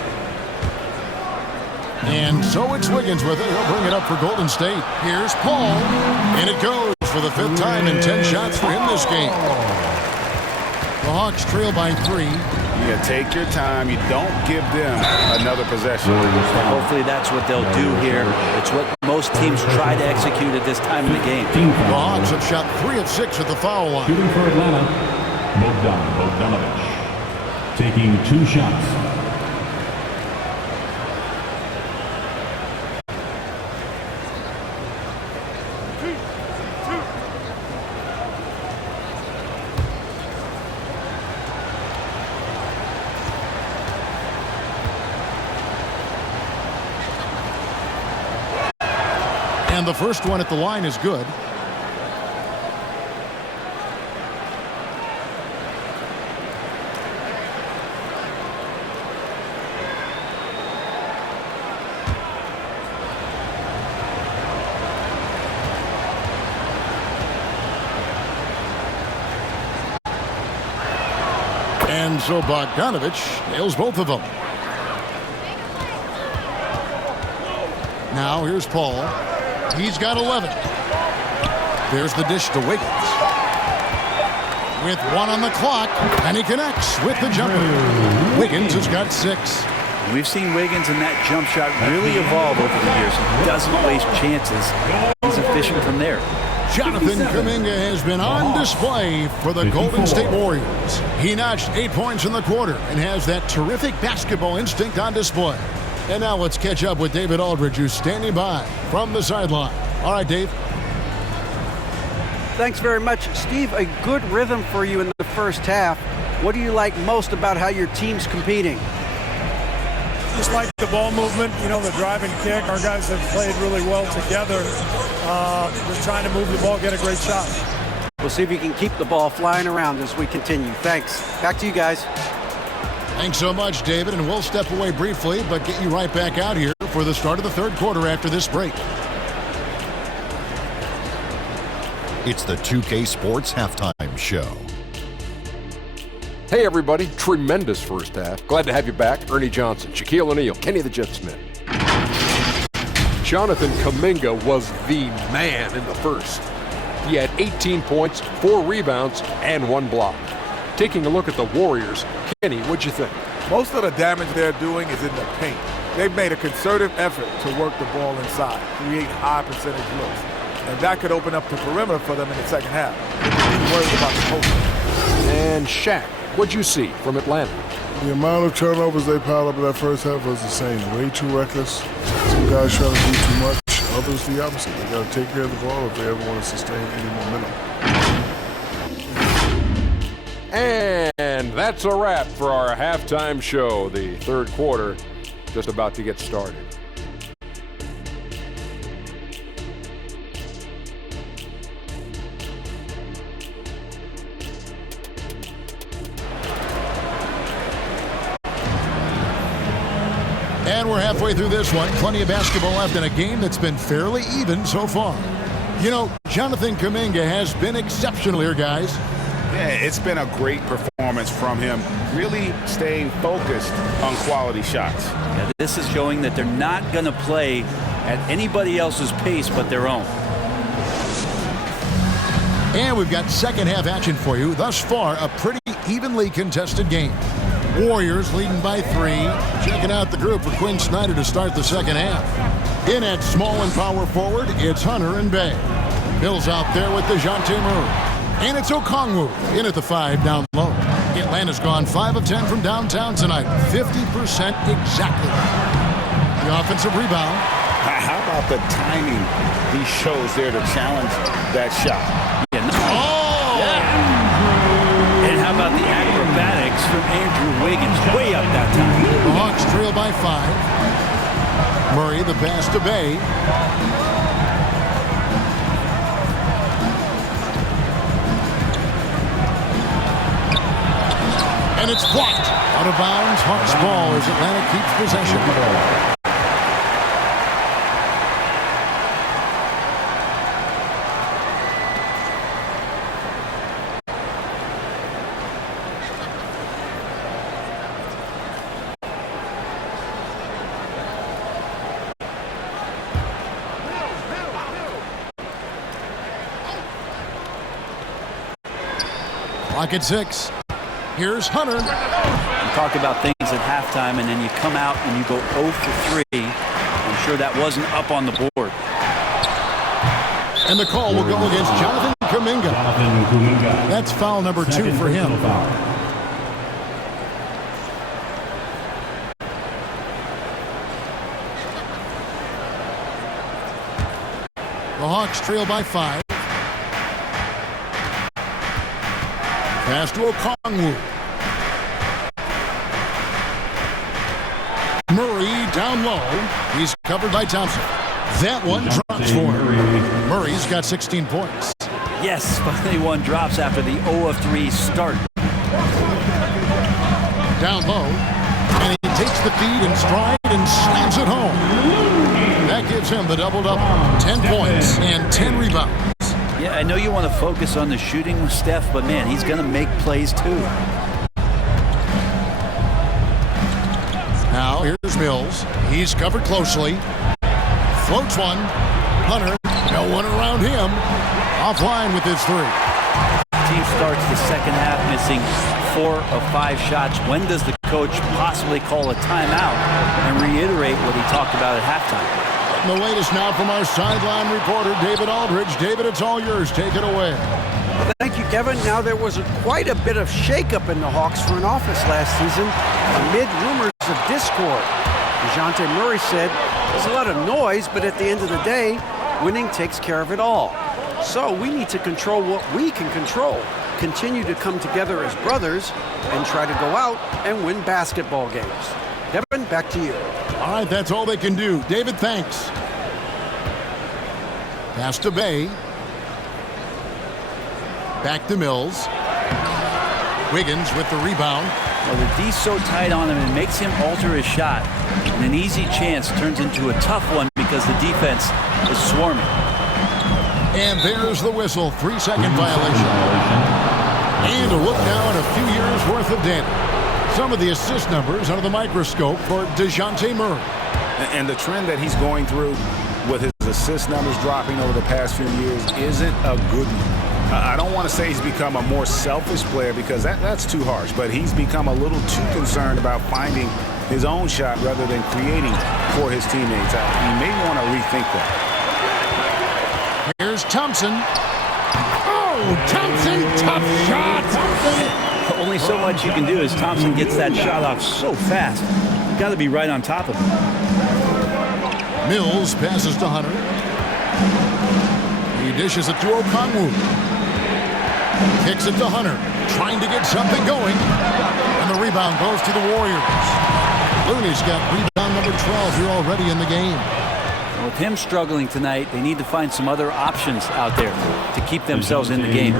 And so it's Wiggins with it. He'll bring it up for Golden State. Here's Paul. And it goes for the 5th time in 10 shots for him this game. The Hawks trail by 3. You take your time. You don't give them another possession. Hopefully that's what they'll do here. It's what most teams try to execute at this time of the game. The Hawks have shot 3 of 6 at the foul line. Shooting for Atlanta, Bogdanovich. Taking 2 shots. And the first one at the line is good. And so Bogdanovich nails both of them. Now here's Paul. He's got 11. There's the dish to Wiggins. With 1 on the clock, and he connects with the jumper. Wiggins has got 6. We've seen Wiggins and that jump shot really evolve over the years. He doesn't waste chances. He's efficient from there. Jonathan Kuminga has been on display for the Golden State Warriors. He notched 8 points in the quarter and has that terrific basketball instinct on display. And now let's catch up with David Aldridge, who's standing by from the sideline. All right, Dave. Thanks very much. Steve, a good rhythm for you in the first half. What do you like most about how your team's competing? Just like the ball movement, you know, the drive and kick. Our guys have played really well together. Just trying to move the ball, get a great shot. We'll see if you can keep the ball flying around as we continue. Thanks. Back to you guys. Thanks so much, David, and we'll step away briefly, but get you right back out here for the start of the third quarter after this break. It's the 2K Sports Halftime Show. Hey everybody, tremendous first half. Glad to have you back. Ernie Johnson, Shaquille O'Neal, Kenny the Jet Smith. Jonathan Kuminga was the man in the first. He had 18 points, 4 rebounds, and 1 block. Taking a look at the Warriors, Kenny, what'd you think? Most of the damage they're doing is in the paint. They've made a concerted effort to work the ball inside, create high percentage looks. And that could open up the perimeter for them in the second half. They're worried about the post. And Shaq, what'd you see from Atlanta? The amount of turnovers they piled up in that first half was insane. Way too reckless. Some guys trying to do too much. Others the opposite. They got to take care of the ball if they ever want to sustain any momentum. And that's a wrap for our halftime show. The third quarter just about to get started. And we're halfway through this one. Plenty of basketball left in a game that's been fairly even so far. You know, Jonathan Kuminga has been exceptional here, guys. Yeah, it's been a great performance from him, really staying focused on quality shots. Yeah, this is showing that they're not going to play at anybody else's pace but their own. And we've got second half action for you. Thus far, a pretty evenly contested game. Warriors leading by 3. Checking out the group for Quinn Snyder to start the second half. In at small and power forward, it's Hunter and Bay. Mills out there with DeJounte Murray. And it's Okongwu in at the 5 down low. Atlanta's gone 5 of 10 from downtown tonight. 50% exactly. The offensive rebound. How about the timing he shows there to challenge that shot? Yeah, and how about the acrobatics from Andrew Wiggins? Way up that time. The Hawks trail by 5. Murray the pass to Bay. And it's blocked. Out of bounds. Hawks ball as Atlanta keeps possession. Clock at 6. Here's Hunter. You talk about things at halftime, and then you come out and you go 0 for 3. I'm sure that wasn't up on the board. And the call will go against Jonathan Kuminga. That's foul number 2 for him. The Hawks trail by 5. Pass to Okongwu. Murray down low. He's covered by Thompson. That one drops for him. Murray's got 16 points. Yes, finally one drops after the 0 of 3 start. Down low. And he takes the feed in stride and slams it home. That gives him the double-double. 10 points and 10 rebounds. Yeah, I know you want to focus on the shooting with Steph, but man, he's going to make plays too. Now here's Mills. He's covered closely. Floats one. Hunter, no one around him. Offline with his 3. team starts the second half missing 4 of 5 shots, when does the coach possibly call a timeout and reiterate what he talked about at halftime? And the latest now from our sideline reporter, David Aldridge. David, it's all yours. Take it away. Thank you, Kevin. Now, there was quite a bit of shakeup in the Hawks front office last season amid rumors of discord. DeJounte Murray said, there's a lot of noise, but at the end of the day, winning takes care of it all. So we need to control what we can control, continue to come together as brothers, and try to go out and win basketball games. Kevin, back to you. All right, that's all they can do. David, thanks. Pass to Bay. Back to Mills. Wiggins with the rebound. Well, the D's so tight on him, it makes him alter his shot. And an easy chance turns into a tough one because the defense is swarming. And there's the whistle. 3-second violation. And a look now at a few years' worth of data. Some of the assist numbers under the microscope for DeJounte Murray. And the trend that he's going through with his assist numbers dropping over the past few years isn't a good one. I don't want to say he's become a more selfish player because that's too harsh, but he's become a little too concerned about finding his own shot rather than creating for his teammates. He may want to rethink that. Here's Thompson. Oh, Thompson, tough shot. Only so much you can do as Thompson gets that shot off so fast. You've got to be right on top of him. Mills passes to Hunter. He dishes it to Okongwu. Kicks it to Hunter, trying to get something going. And the rebound goes to the Warriors. Looney's got rebound number 12 here already in the game. With him struggling tonight, they need to find some other options out there to keep themselves in the game.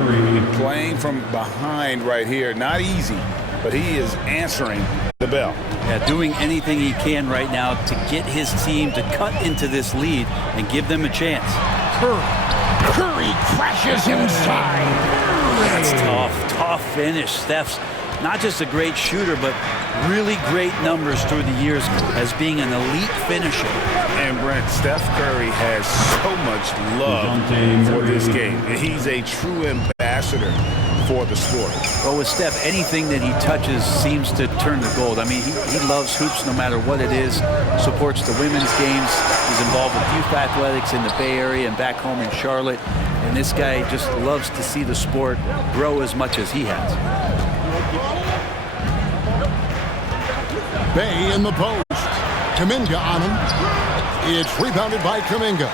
Playing from behind right here, not easy, but he is answering the bell. Yeah, doing anything he can right now to get his team to cut into this lead and give them a chance. Curry crashes inside. That's tough finish. Steph's not just a great shooter, but really great numbers through the years as being an elite finisher. And Brent, Steph Curry has so much love for this game. He's a true ambassador for the sport. Well, with Steph, anything that he touches seems to turn to gold. I mean, he loves hoops no matter what it is, supports the women's games. He's involved with youth athletics in the Bay Area and back home in Charlotte. And this guy just loves to see the sport grow as much as he has. Bay in the post. Kuminga on him. It's rebounded by Kuminga.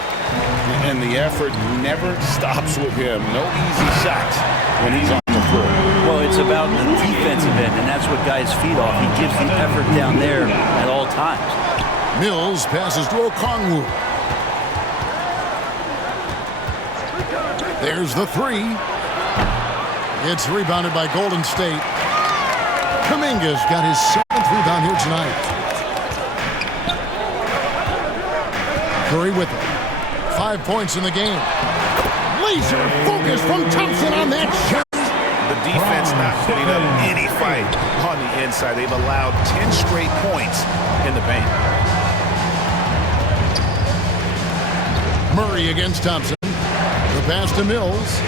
And the effort never stops with him. No easy shots when he's on the floor. Well, it's about the defensive end, and that's what guys feed off. He gives the effort down there at all times. Mills passes to Okongwu. There's the three. It's rebounded by Golden State. Kuminga's got his 7th rebound here tonight. Curry with it. 5 points in the game. Laser focus from Thompson on that shot. The defense not putting up any fight on the inside. They've allowed 10 straight points in the paint. Murray against Thompson. The pass to Mills.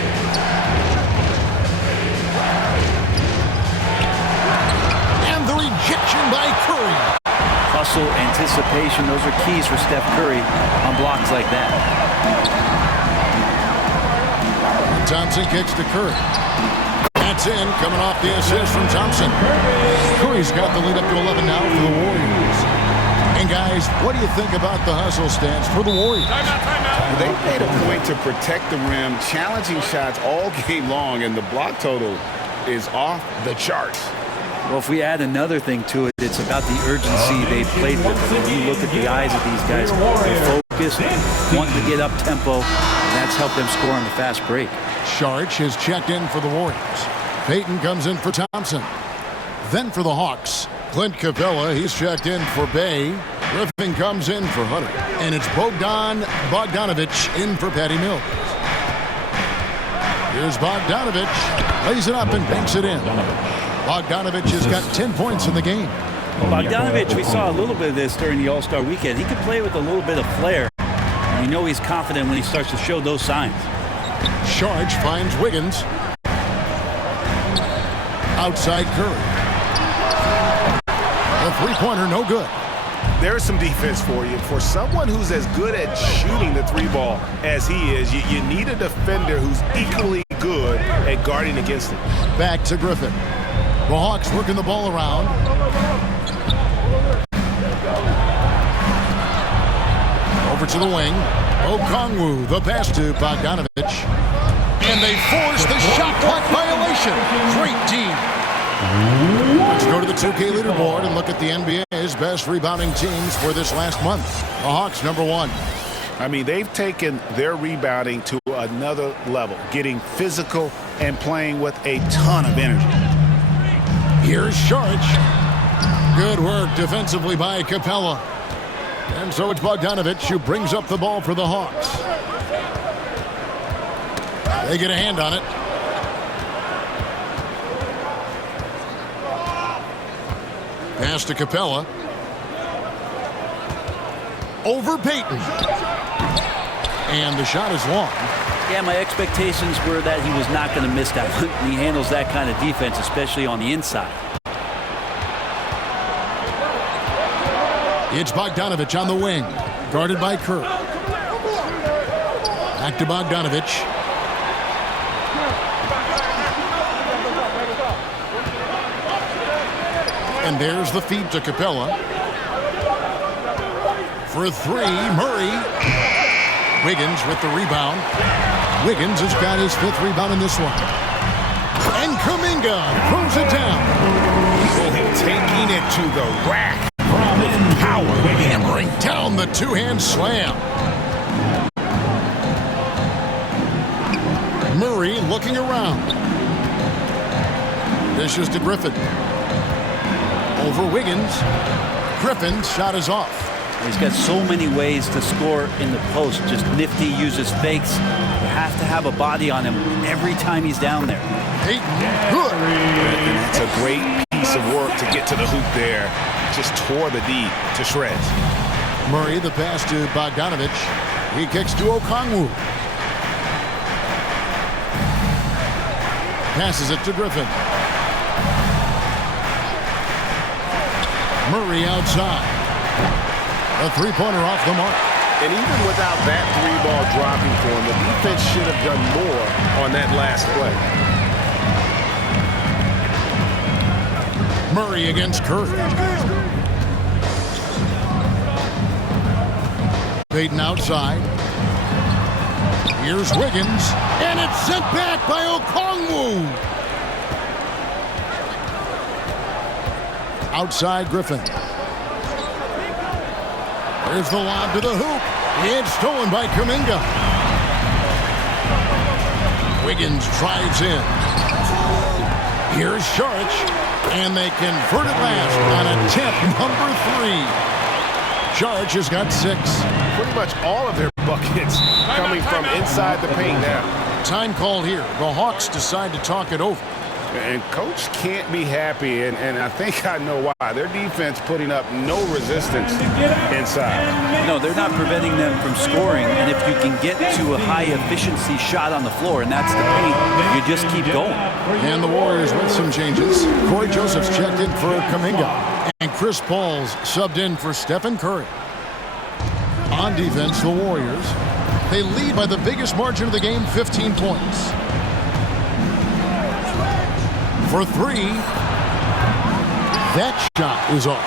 And the rejection by Curry. Hustle, anticipation, those are keys for Steph Curry on blocks like that. Thompson kicks to Curry. That's in, coming off the assist from Thompson. Curry's got the lead up to 11 now for the Warriors. And guys, what do you think about the hustle stance for the Warriors? They made a point to protect the rim, challenging shots all game long, and the block total is off the charts. Well, if we add another thing to it, it's about the urgency they've played with. When you look at the eyes of these guys, they're focused, wanting to get up tempo, and that's helped them score on the fast break. Sharch has checked in for the Warriors. Payton comes in for Thompson. Then for the Hawks, Clint Capella, he's checked in for Bay. Griffin comes in for Hunter. And it's Bogdanovich in for Patty Mills. Here's Bogdanovich. Lays it up and banks it in. Bogdanovich has got 10 points in the game. Bogdanovich, we saw a little bit of this during the All-Star weekend. He can play with a little bit of flair. And we know he's confident when he starts to show those signs. Sharch finds Wiggins. Outside Curry. The three-pointer, no good. There's some defense for you. For someone who's as good at shooting the three ball as he is, you need a defender who's equally good at guarding against it. Back to Griffin. The Hawks working the ball around. Over to the wing. Okongwu, the pass to Bogdanovich. And they force the shot clock violation. Great team. Let's go to the 2K leaderboard and look at the NBA's best rebounding teams for this last month. The Hawks, number 1. I mean, they've taken their rebounding to another level, getting physical and playing with a ton of energy. Here's Saric. Good work defensively by Capella. And so it's Bogdanovich who brings up the ball for the Hawks. They get a hand on it. Pass to Capella. Over Payton. And the shot is long. Yeah, my expectations were that he was not going to miss that one. He handles that kind of defense, especially on the inside. It's Bogdanovich on the wing. Guarded by Kerr. Back to Bogdanovich. And there's the feed to Capella. For 3, Murray. Wiggins with the rebound. Wiggins has got his 5th rebound in this one. And Kuminga throws it down. Taking it to the rack. Power hammering down the two-hand slam. Murray looking around. Dishes to Griffin. Over Wiggins. Griffin's shot is off. He's got so many ways to score in the post. Just nifty, uses fakes. You have to have a body on him every time he's down there. Payton, good. It's a great piece of work to get to the hoop there. Just tore the D to shreds. Murray, the pass to Bogdanovich. He kicks to Okongwu. Passes it to Griffin. Murray outside. A three-pointer off the mark. And even without that three-ball dropping for him, the defense should have done more on that last play. Murray against Curry. Payton outside. Here's Wiggins. And it's sent back by Okongwu. Outside Griffin. There's the lob to the hoop. It's stolen by Kuminga. Wiggins drives in. Here's Saric. And they convert it last on attempt number 3. Saric has got 6. Pretty much all of their buckets coming from inside the paint now. Time called here. The Hawks decide to talk it over. And coach can't be happy, and I think I know why. Their defense putting up no resistance inside. No, they're not preventing them from scoring, and if you can get to a high-efficiency shot on the floor, and that's the paint, you just keep going. And the Warriors with some changes. Corey Joseph's checked in for Kuminga, and Chris Paul's subbed in for Stephen Curry. On defense, the Warriors, they lead by the biggest margin of the game, 15 points. For 3, that shot is off.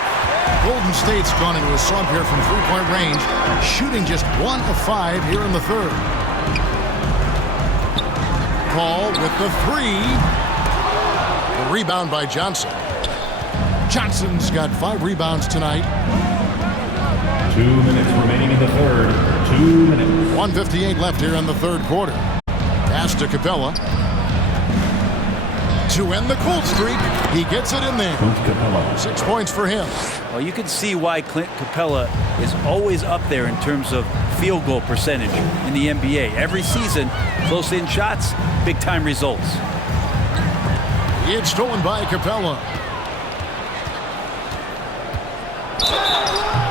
Golden State's gone into a slump here from three-point range, shooting just 1 of 5 here in the third. Paul with the 3. The rebound by Johnson. Johnson's got 5 rebounds tonight. 2 minutes remaining in the third. 2 minutes. 1:58 left here in the third quarter. Pass to Capella. To end the cold streak, he gets it in there. 6 points for him. Well, you can see why Clint Capella is always up there in terms of field goal percentage in the NBA. Every season, close-in shots, big-time results. It's stolen by Capella.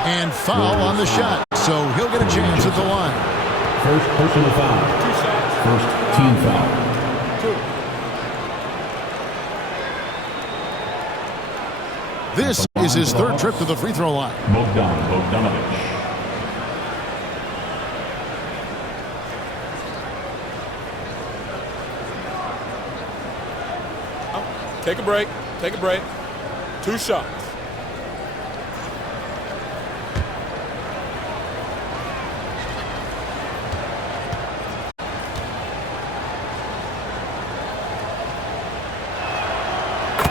And foul on the shot, so he'll get a chance at the line. First personal foul. First team foul. This is his third trip to the free throw line. Bogdanovic. Take a break. Take a break. 2 shots.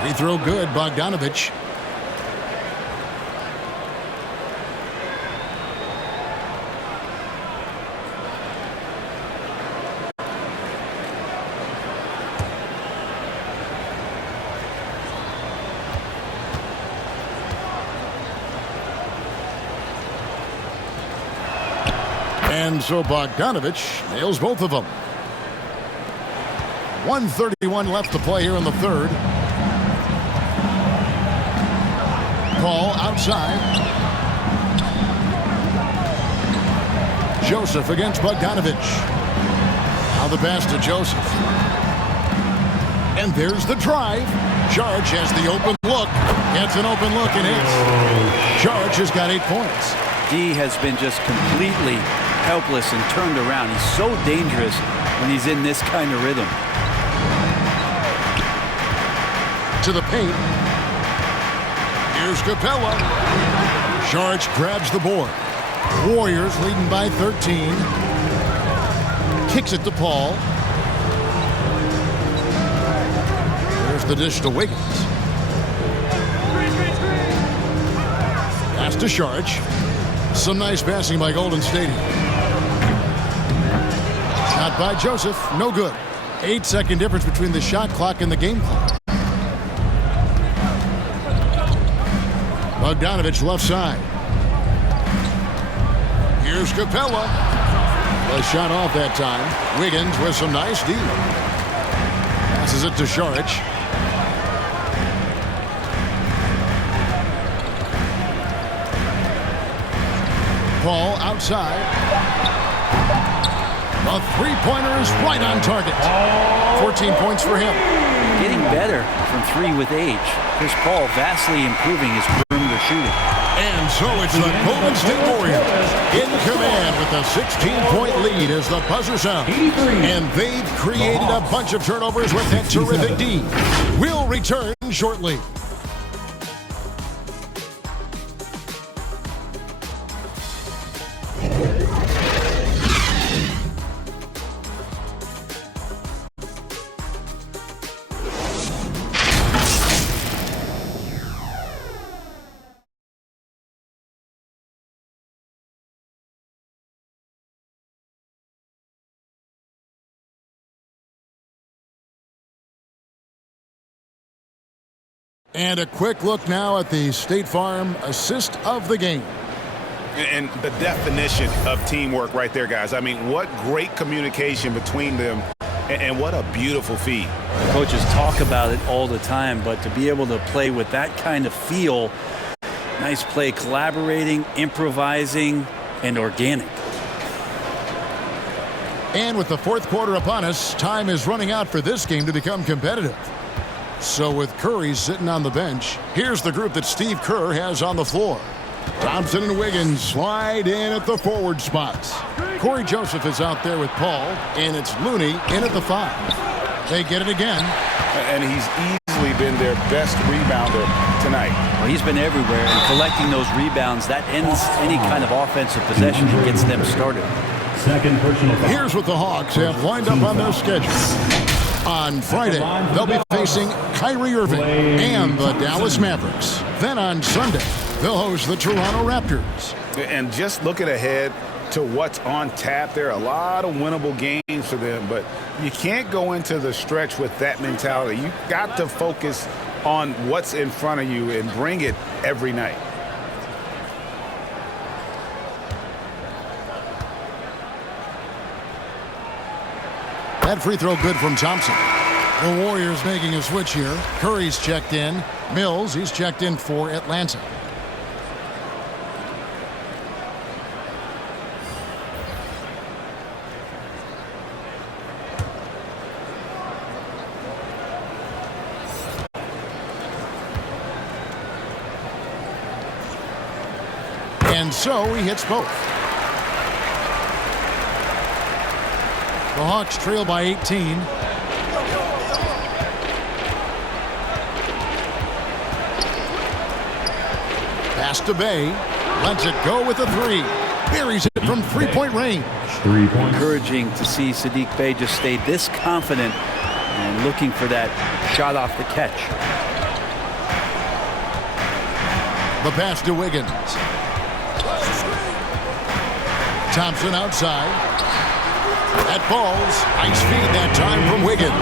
Free throw good, Bogdanovic. And so Bogdanovic nails both of them. 1:31 left to play here in the third. Paul outside. Joseph against Bogdanovic. Now the pass to Joseph. And there's the drive. Jarge has the open look. Gets an open look and hits. Jarge has got 8 points. D has been just completely helpless and turned around. He's so dangerous when he's in this kind of rhythm. To the paint. Here's Capella. Jarge grabs the board. Warriors leading by 13. Kicks it to Paul. There's the dish to Wiggins. Pass to Jarge. Some nice passing by Golden State. Shot by Joseph. No good. 8-second difference between the shot clock and the game clock. Bogdanovic left side. Here's Capella. A shot off that time. Wiggins with some nice D. Passes it to Jarge. Paul outside. A three-pointer is right on target. 14 points for him. Getting better from 3 with age. Chris Paul vastly improving his perimeter shooting. And so it's the Golden State Warriors in command with a 16-point lead as the buzzer sounds. And they've created a bunch of turnovers with that terrific D. We'll return shortly. And a quick look now at the State Farm assist of the game. And the definition of teamwork right there, guys. I mean, what great communication between them, and what a beautiful feed. Coaches talk about it all the time, but to be able to play with that kind of feel, nice play, collaborating, improvising, and organic. And with the fourth quarter upon us, time is running out for this game to become competitive. So with Curry sitting on the bench, here's the group that Steve Kerr has on the floor. Thompson and Wiggins slide in at the forward spots. Corey Joseph is out there with Paul, and it's Looney in at the 5. They get it again. And he's easily been their best rebounder tonight. Well, he's been everywhere, and collecting those rebounds, that ends any kind of offensive possession and gets them started. Second personal foul. Here's what the Hawks have lined up on their schedule. On Friday, they'll be facing Kyrie Irving and the Dallas Mavericks. Then on Sunday, they'll host the Toronto Raptors. And just looking ahead to what's on tap, there are a lot of winnable games for them, but you can't go into the stretch with that mentality. You've got to focus on what's in front of you and bring it every night. That free throw good from Thompson. The Warriors making a switch here. Curry's checked in. Mills, he's checked in for Atlanta. And so he hits both. The Hawks trail by 18. Pass to Bay. Lets it go with a three. Buries it from three-point range. 3 points. Encouraging to see Saddiq Bey just stay this confident and looking for that shot off the catch. The pass to Wiggins. Thompson outside. That falls. Nice feed that time from Wiggins.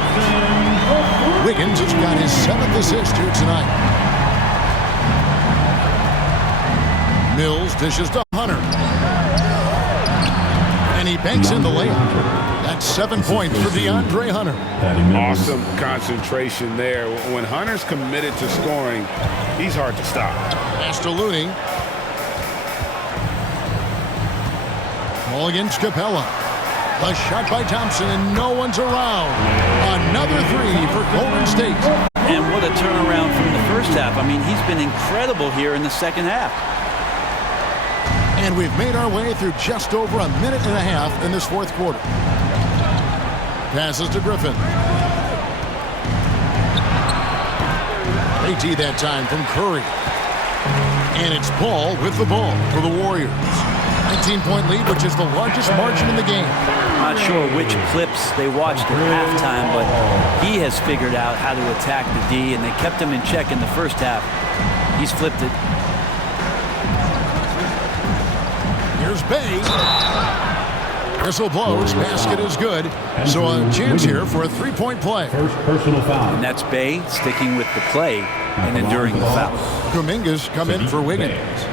Wiggins has got his 7th assist here tonight. Mills dishes to Hunter. And he banks in the layup. That's 7 points for DeAndre Hunter. Awesome concentration there. When Hunter's committed to scoring, he's hard to stop. Pass to Looney. Ball against Capella. A shot by Thompson, and no one's around. Another three for Golden State. And what a turnaround from the first half. I mean, he's been incredible here in the second half. And we've made our way through just over a minute and a half in this fourth quarter. Passes to Griffin. AT that time from Curry. And it's Paul with the ball for the Warriors. 19-point lead, which is the largest margin in the game. Not sure which clips they watched at halftime, but he has figured out how to attack the D, and they kept him in check in the first half. He's flipped it. Here's Bay. Whistle blows. Basket is good. So a chance here for a three-point play. First personal foul. And that's Bay sticking with the play and enduring the foul. Kuminga's come in for Wiggins.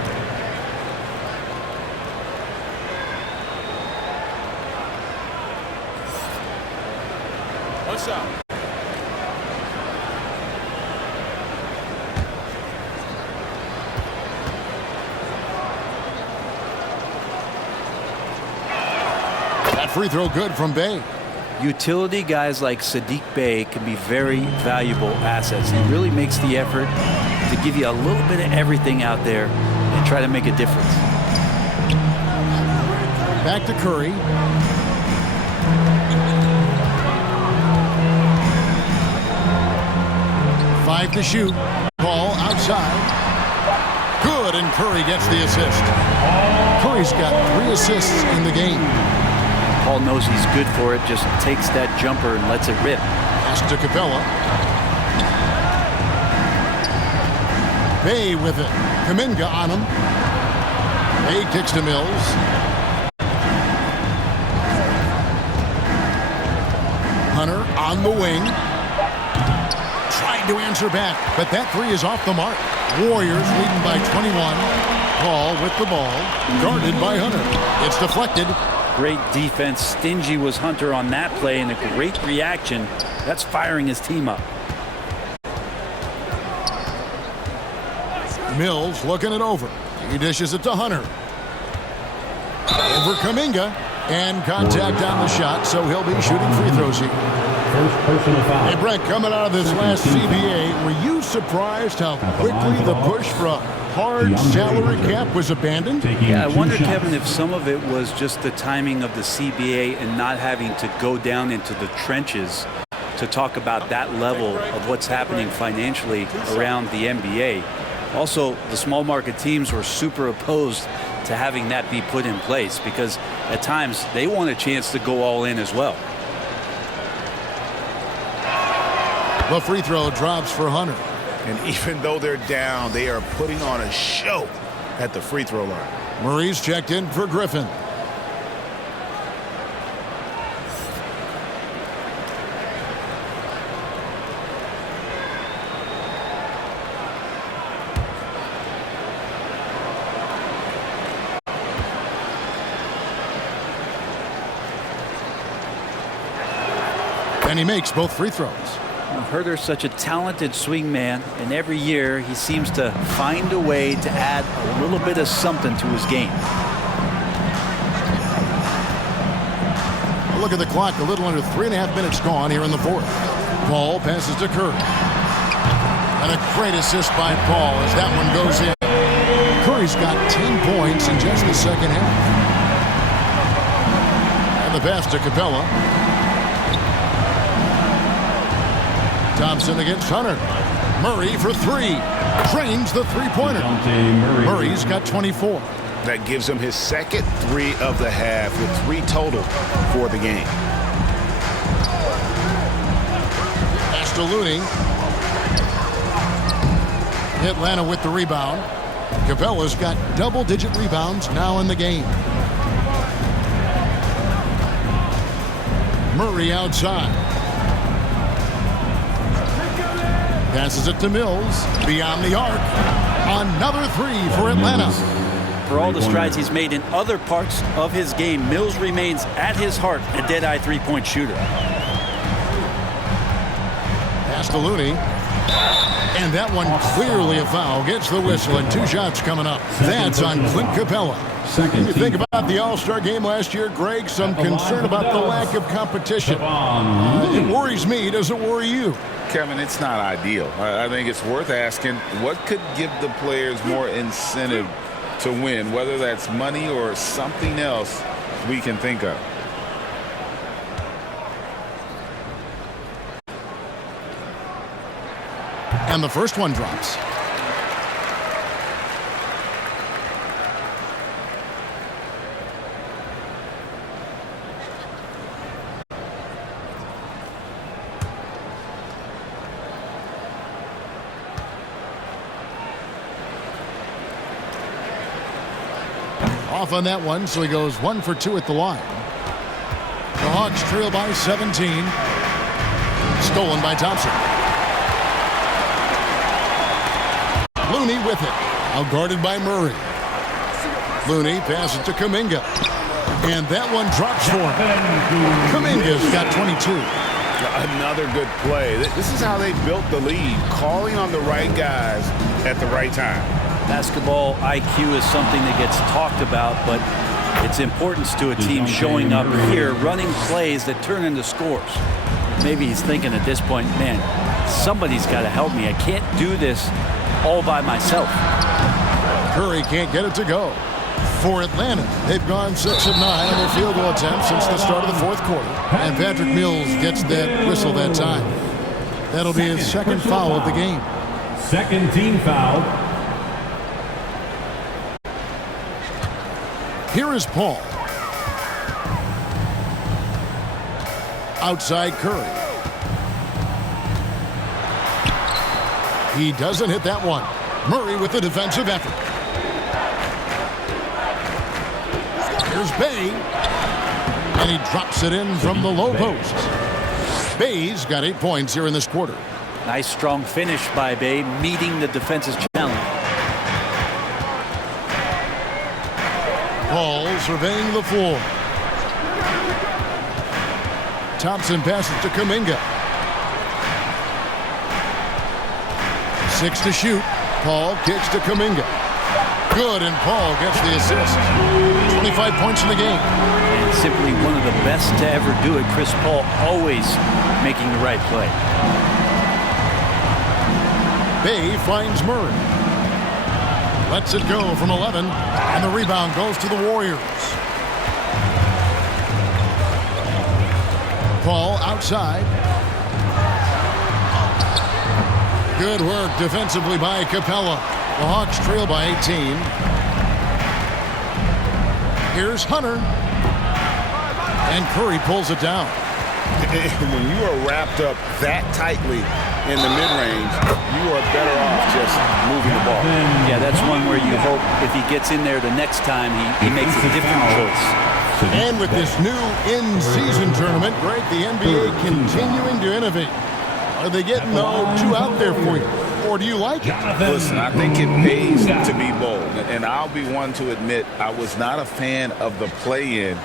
What's up? That free throw good from Bay. Utility guys like Saddiq Bey can be very valuable assets. He really makes the effort to give you a little bit of everything out there and try to make a difference. Back to Curry. Five to shoot. Ball outside. Good, and Curry gets the assist. Curry's got 3 assists in the game. Paul knows he's good for it, just takes that jumper and lets it rip. Pass to Capella. Bay with it. Kuminga on him. Bay kicks to Mills. Hunter on the wing. Trying to answer back, but that three is off the mark. Warriors leading by 21. Paul with the ball. Guarded by Hunter. It's deflected. Great defense. Stingy was Hunter on that play, and a great reaction. That's firing his team up. Mills looking it over. He dishes it to Hunter. Over Kuminga. And contact on the shot, so he'll be shooting free throws here. First personal foul. Hey, Brent, coming out of this last CBA, were you surprised how quickly the push for a hard salary cap was abandoned? Yeah, I wonder, Kevin, if some of it was just the timing of the CBA and not having to go down into the trenches to talk about that level of what's happening financially around the NBA. Also, the small market teams were super opposed to having that be put in place because at times they want a chance to go all in as well. The free throw drops for Hunter. And even though they're down, they are putting on a show at the free throw line. Murray's checked in for Griffin. And he makes both free throws. Huerter's such a talented swing man, and every year he seems to find a way to add a little bit of something to his game. Look at the clock, a little under 3.5 minutes gone here in the fourth. Paul passes to Curry. And a great assist by Paul as that one goes in. Curry Murray's got 10 points in just the second half. And the pass to Capella. Thompson against Hunter. Murray for three. Drains the three-pointer. Murray's got 24. That gives him his second 3 of the half with 3 total for the game. Pass to Looney. Atlanta with the rebound. Capella's got double-digit rebounds now in the game. Murray outside. Passes it to Mills. Beyond the arc. Another 3 for Atlanta. For all the strides he's made in other parts of his game, Mills remains at his heart a dead-eye three-point shooter. Pass to Looney. And that one clearly a foul. Gets the whistle and 2 shots coming up. That's on Clint Capella. When you think about the All-Star game last year, Greg, some concern about the lack of competition. It worries me. Does it worry you? Kevin, it's not ideal. I think it's worth asking what could give the players more incentive to win, whether that's money or something else we can think of. And the first one drops. Off on that one, so he goes 1 for 2 at the line. The Hawks trail by 17. Stolen by Thompson. Looney with it. Out guarded by Murray. Looney passes to Kuminga. And that one drops for him. Kuminga's got 22. Another good play. This is how they built the lead. Calling on the right guys at the right time. Basketball IQ is something that gets talked about, but its importance to a team showing up here, running plays that turn into scores. Maybe he's thinking at this point, man, somebody's got to help me. I can't do this all by myself. Curry can't get it to go. For Atlanta, they've gone 6 of 9 on their field goal attempts since the start of the fourth quarter. And Patrick Mills gets that whistle that time. That'll be his second foul of the game. Second team foul. Here is Paul. Outside Curry. He doesn't hit that one. Murray with the defensive effort. Here's Bay. And he drops it in from the low post. Bay's got 8 points here in this quarter. Nice strong finish by Bay, meeting the defense's challenge. Paul surveying the floor. Thompson passes to Kuminga. 6 to shoot. Paul kicks to Kuminga. Good, and Paul gets the assist. 25 points in the game. And simply one of the best to ever do it. Chris Paul always making the right play. Bay finds Murray. Lets it go from 11, and the rebound goes to the Warriors. Paul outside. Good work defensively by Capella. The Hawks trail by 18. Here's Hunter. And Curry pulls it down. When you are wrapped up that tightly in the mid-range, you are better off just moving the ball. Yeah, that's one where you hope if he gets in there the next time, he makes a different choice. And with this new in-season tournament, Greg, the NBA continuing to innovate. Are they getting too out there for you? Or do you like it? Listen, I think it pays to be bold. And I'll be one to admit I was not a fan of the play-in.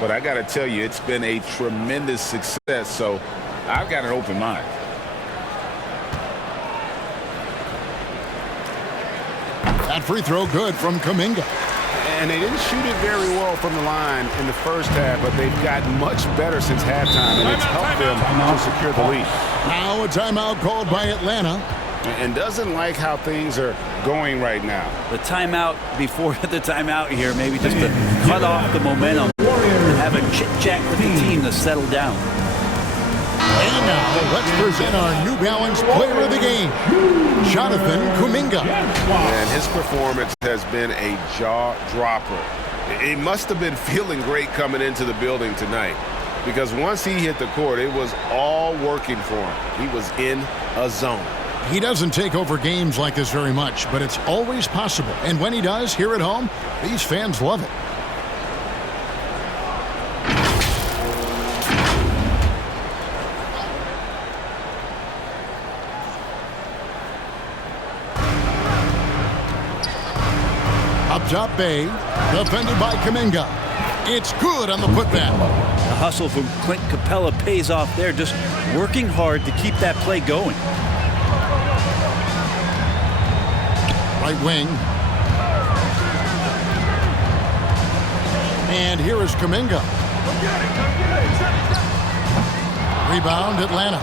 But I got to tell you, it's been a tremendous success. So I've got an open mind. That free throw good from Kuminga. And they didn't shoot it very well from the line in the first half, but they've gotten much better since halftime, and it's helped them to secure the lead. Now a timeout called by Atlanta. and doesn't like how things are going right now. The timeout before the timeout here, maybe just to cut off the momentum and have a chit-chat with the team to settle down. And now, let's present our New Balance player of the game, Jonathan Kuminga. And his performance has been a jaw-dropper. He must have been feeling great coming into the building tonight, because once he hit the court, it was all working for him. He was in a zone. He doesn't take over games like this very much, but it's always possible. And when he does, here at home, these fans love it. Up top, Bay, defended by Kuminga. It's good on the putback. The hustle from Clint Capella pays off there, just working hard to keep that play going. Right wing. And here is Kuminga. Rebound, Atlanta.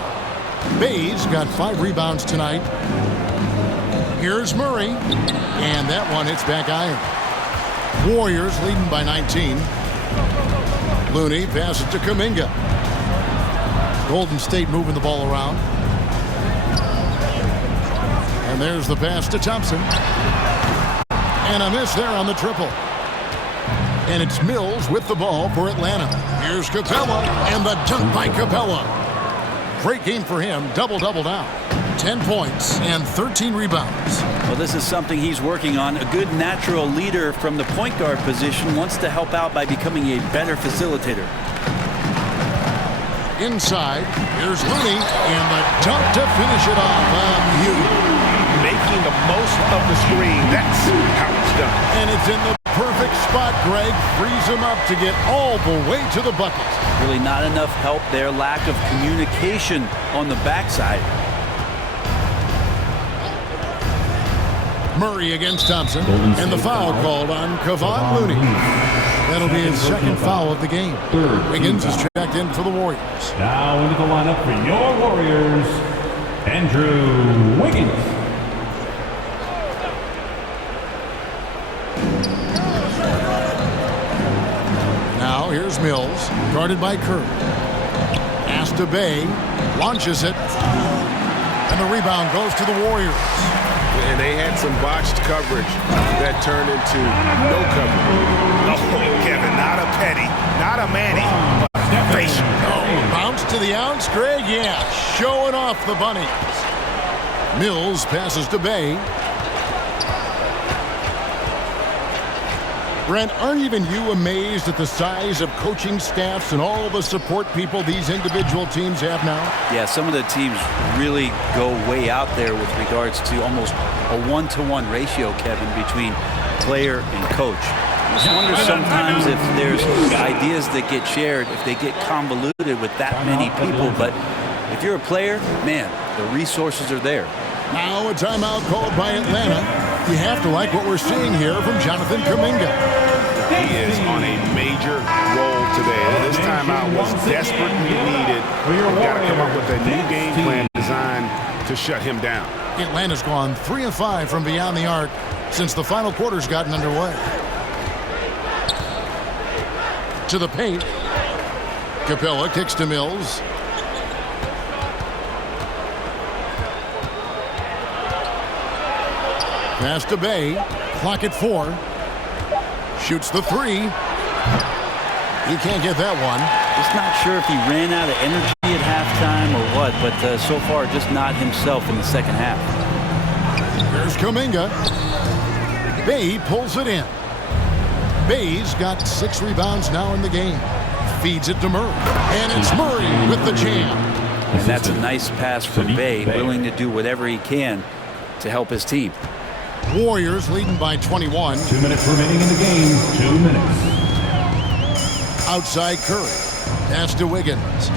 Bay's got 5 rebounds tonight. Here's Murray. And that one hits back iron. Warriors leading by 19. Looney passes to Kuminga. Golden State moving the ball around. And there's the pass to Thompson. And a miss there on the triple. And it's Mills with the ball for Atlanta. Here's Capella, and the dunk by Capella. Great game for him, double-double now. 10 points and 13 rebounds. Well, this is something he's working on. A good natural leader from the point guard position wants to help out by becoming a better facilitator. Inside, here's Looney, and the dunk to finish it off. Beauty. Making the most of the screen. That's how it's done. And it's in the perfect spot. Greg frees him up to get all the way to the bucket. Really not enough help there. Lack of communication on the backside. Murray against Thompson, and the foul called on Kevon Looney. That'll be his second foul of the game. Wiggins is checked in for the Warriors. Now into the lineup for your Warriors, Andrew Wiggins. Now here's Mills, guarded by Curry. Pass to Bay, launches it, and the rebound goes to the Warriors. And they had some botched coverage that turned into no coverage. Oh, Kevin, not a Petty, not a Manny, but facial. Oh, bounce to the outs, Greg, yeah, showing off the bunnies. Mills passes to Bay. Brent, aren't even you amazed at the size of coaching staffs and all the support people these individual teams have now? Yeah, some of the teams really go way out there with regards to almost a one-to-one ratio, Kevin, between player and coach. I just wonder sometimes if there's ideas that get shared, if they get convoluted with that many people. But if you're a player, man, the resources are there. Now a timeout called by Atlanta. You have to like what we're seeing here from Jonathan Kuminga. He is on a major roll today. This timeout was desperately needed. We've got to come up with a new game plan designed to shut him down. Atlanta's gone 3 of 5 from beyond the arc since the final quarter's gotten underway. To the paint. Capella kicks to Mills. Pass to Bay. Clock at 4. Shoots the 3. He can't get that one. Just not sure if he ran out of energy at halftime or what, but so far just not himself in the second half. Here's Kuminga. Bay pulls it in. Bay's got 6 rebounds now in the game. Feeds it to Murray. And it's Murray with the jam. And that's a nice pass for Bay, willing to do whatever he can to help his team. Warriors leading by 21. 2 minutes remaining in the game. 2 minutes. Outside Curry. Pass to Wiggins.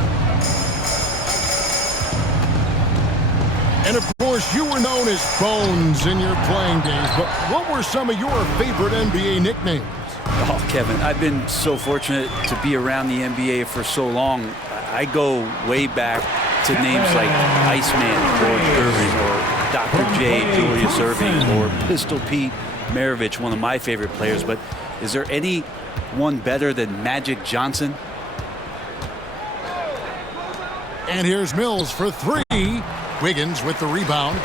And of course, you were known as Bones in your playing days, but what were some of your favorite NBA nicknames? Oh, Kevin, I've been so fortunate to be around the NBA for so long. I go way back to names like Iceman, George Irving, or Dr. J, Julius Erving, or Pistol Pete Maravich, one of my favorite players. But is there anyone better than Magic Johnson? And here's Mills for three. Wiggins with the rebound.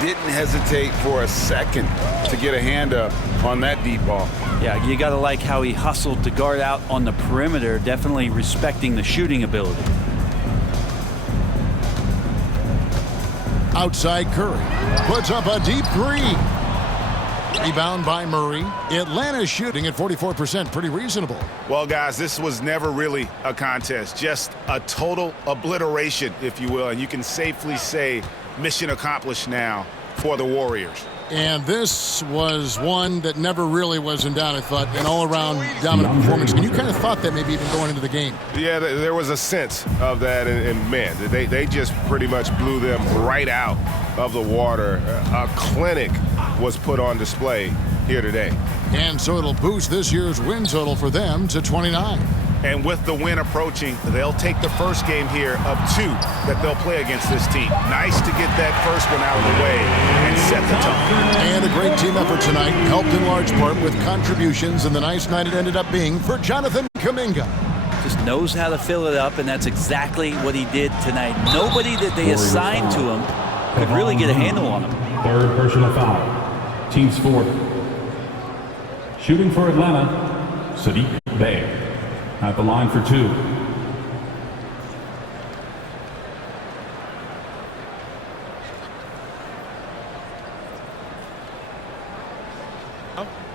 Didn't hesitate for a second to get a hand up on that deep ball. Yeah, you got to like how he hustled to guard out on the perimeter, definitely respecting the shooting ability. Outside Curry puts up a deep three. Rebound by Murray. Atlanta shooting at 44%, pretty reasonable. Well, guys, this was never really a contest, just a total obliteration, if you will, and you can safely say mission accomplished now for the Warriors. And this was one that never really was in doubt, I thought, an all-around dominant performance. And you kind of thought that maybe even going into the game. Yeah, there was a sense of that, and man, they just pretty much blew them right out of the water. A clinic was put on display here today. And so it'll boost this year's win total for them to 29. And with the win approaching, they'll take the first game here of 2 that they'll play against this team. Nice to get that first one out of the way and set the tone. And a great team effort tonight, helped in large part with contributions, and the nice night it ended up being for Jonathan Kuminga. Just knows how to fill it up, and that's exactly what he did tonight. Nobody that they assigned to him could really get a handle on him. Third personal foul. Team's fourth. Shooting for Atlanta, Sadiq Bey. At the line for 2.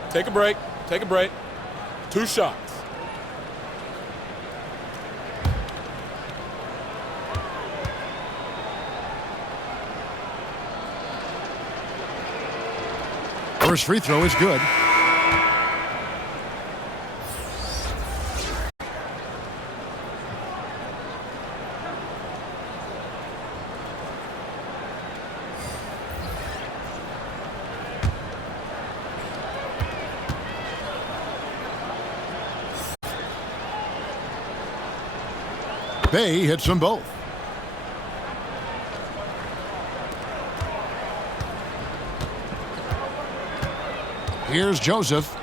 Take a break. Take a break. 2 shots. First free throw is good. Bey hits them both. Here's Joseph. So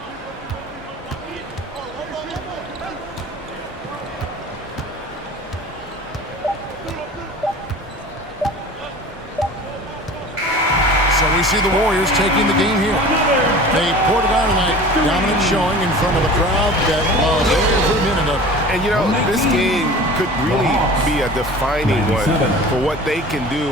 we see the Warriors taking the game here. They poured it on tonight. Dominant showing in front of a crowd that loved every minute of it. And you know, this game could really be a defining one for what they can do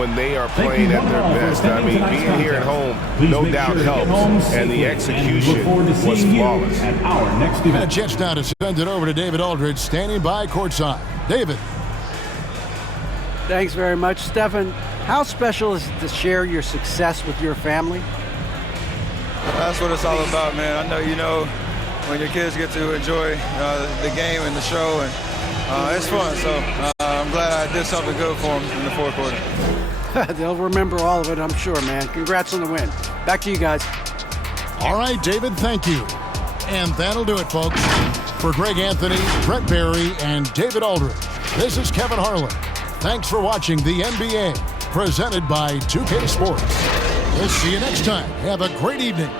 when they are playing at their best. I mean, being here at home no doubt helps, and the execution was flawless. And the Jets now to send it over to David Aldridge, standing by courtside. David. Thanks very much, Stephen. How special is it to share your success with your family? That's what it's all about, man. I know you know when your kids get to enjoy the game and the show, and it's fun. So I'm glad I did something good for them in the fourth quarter. They'll remember all of it, I'm sure, man. Congrats on the win. Back to you guys. All right, David, thank you. And that'll do it, folks. For Greg Anthony, Brett Barry, and David Aldridge, this is Kevin Harlan. Thanks for watching the NBA, presented by 2K Sports. We'll see you next time. Have a great evening.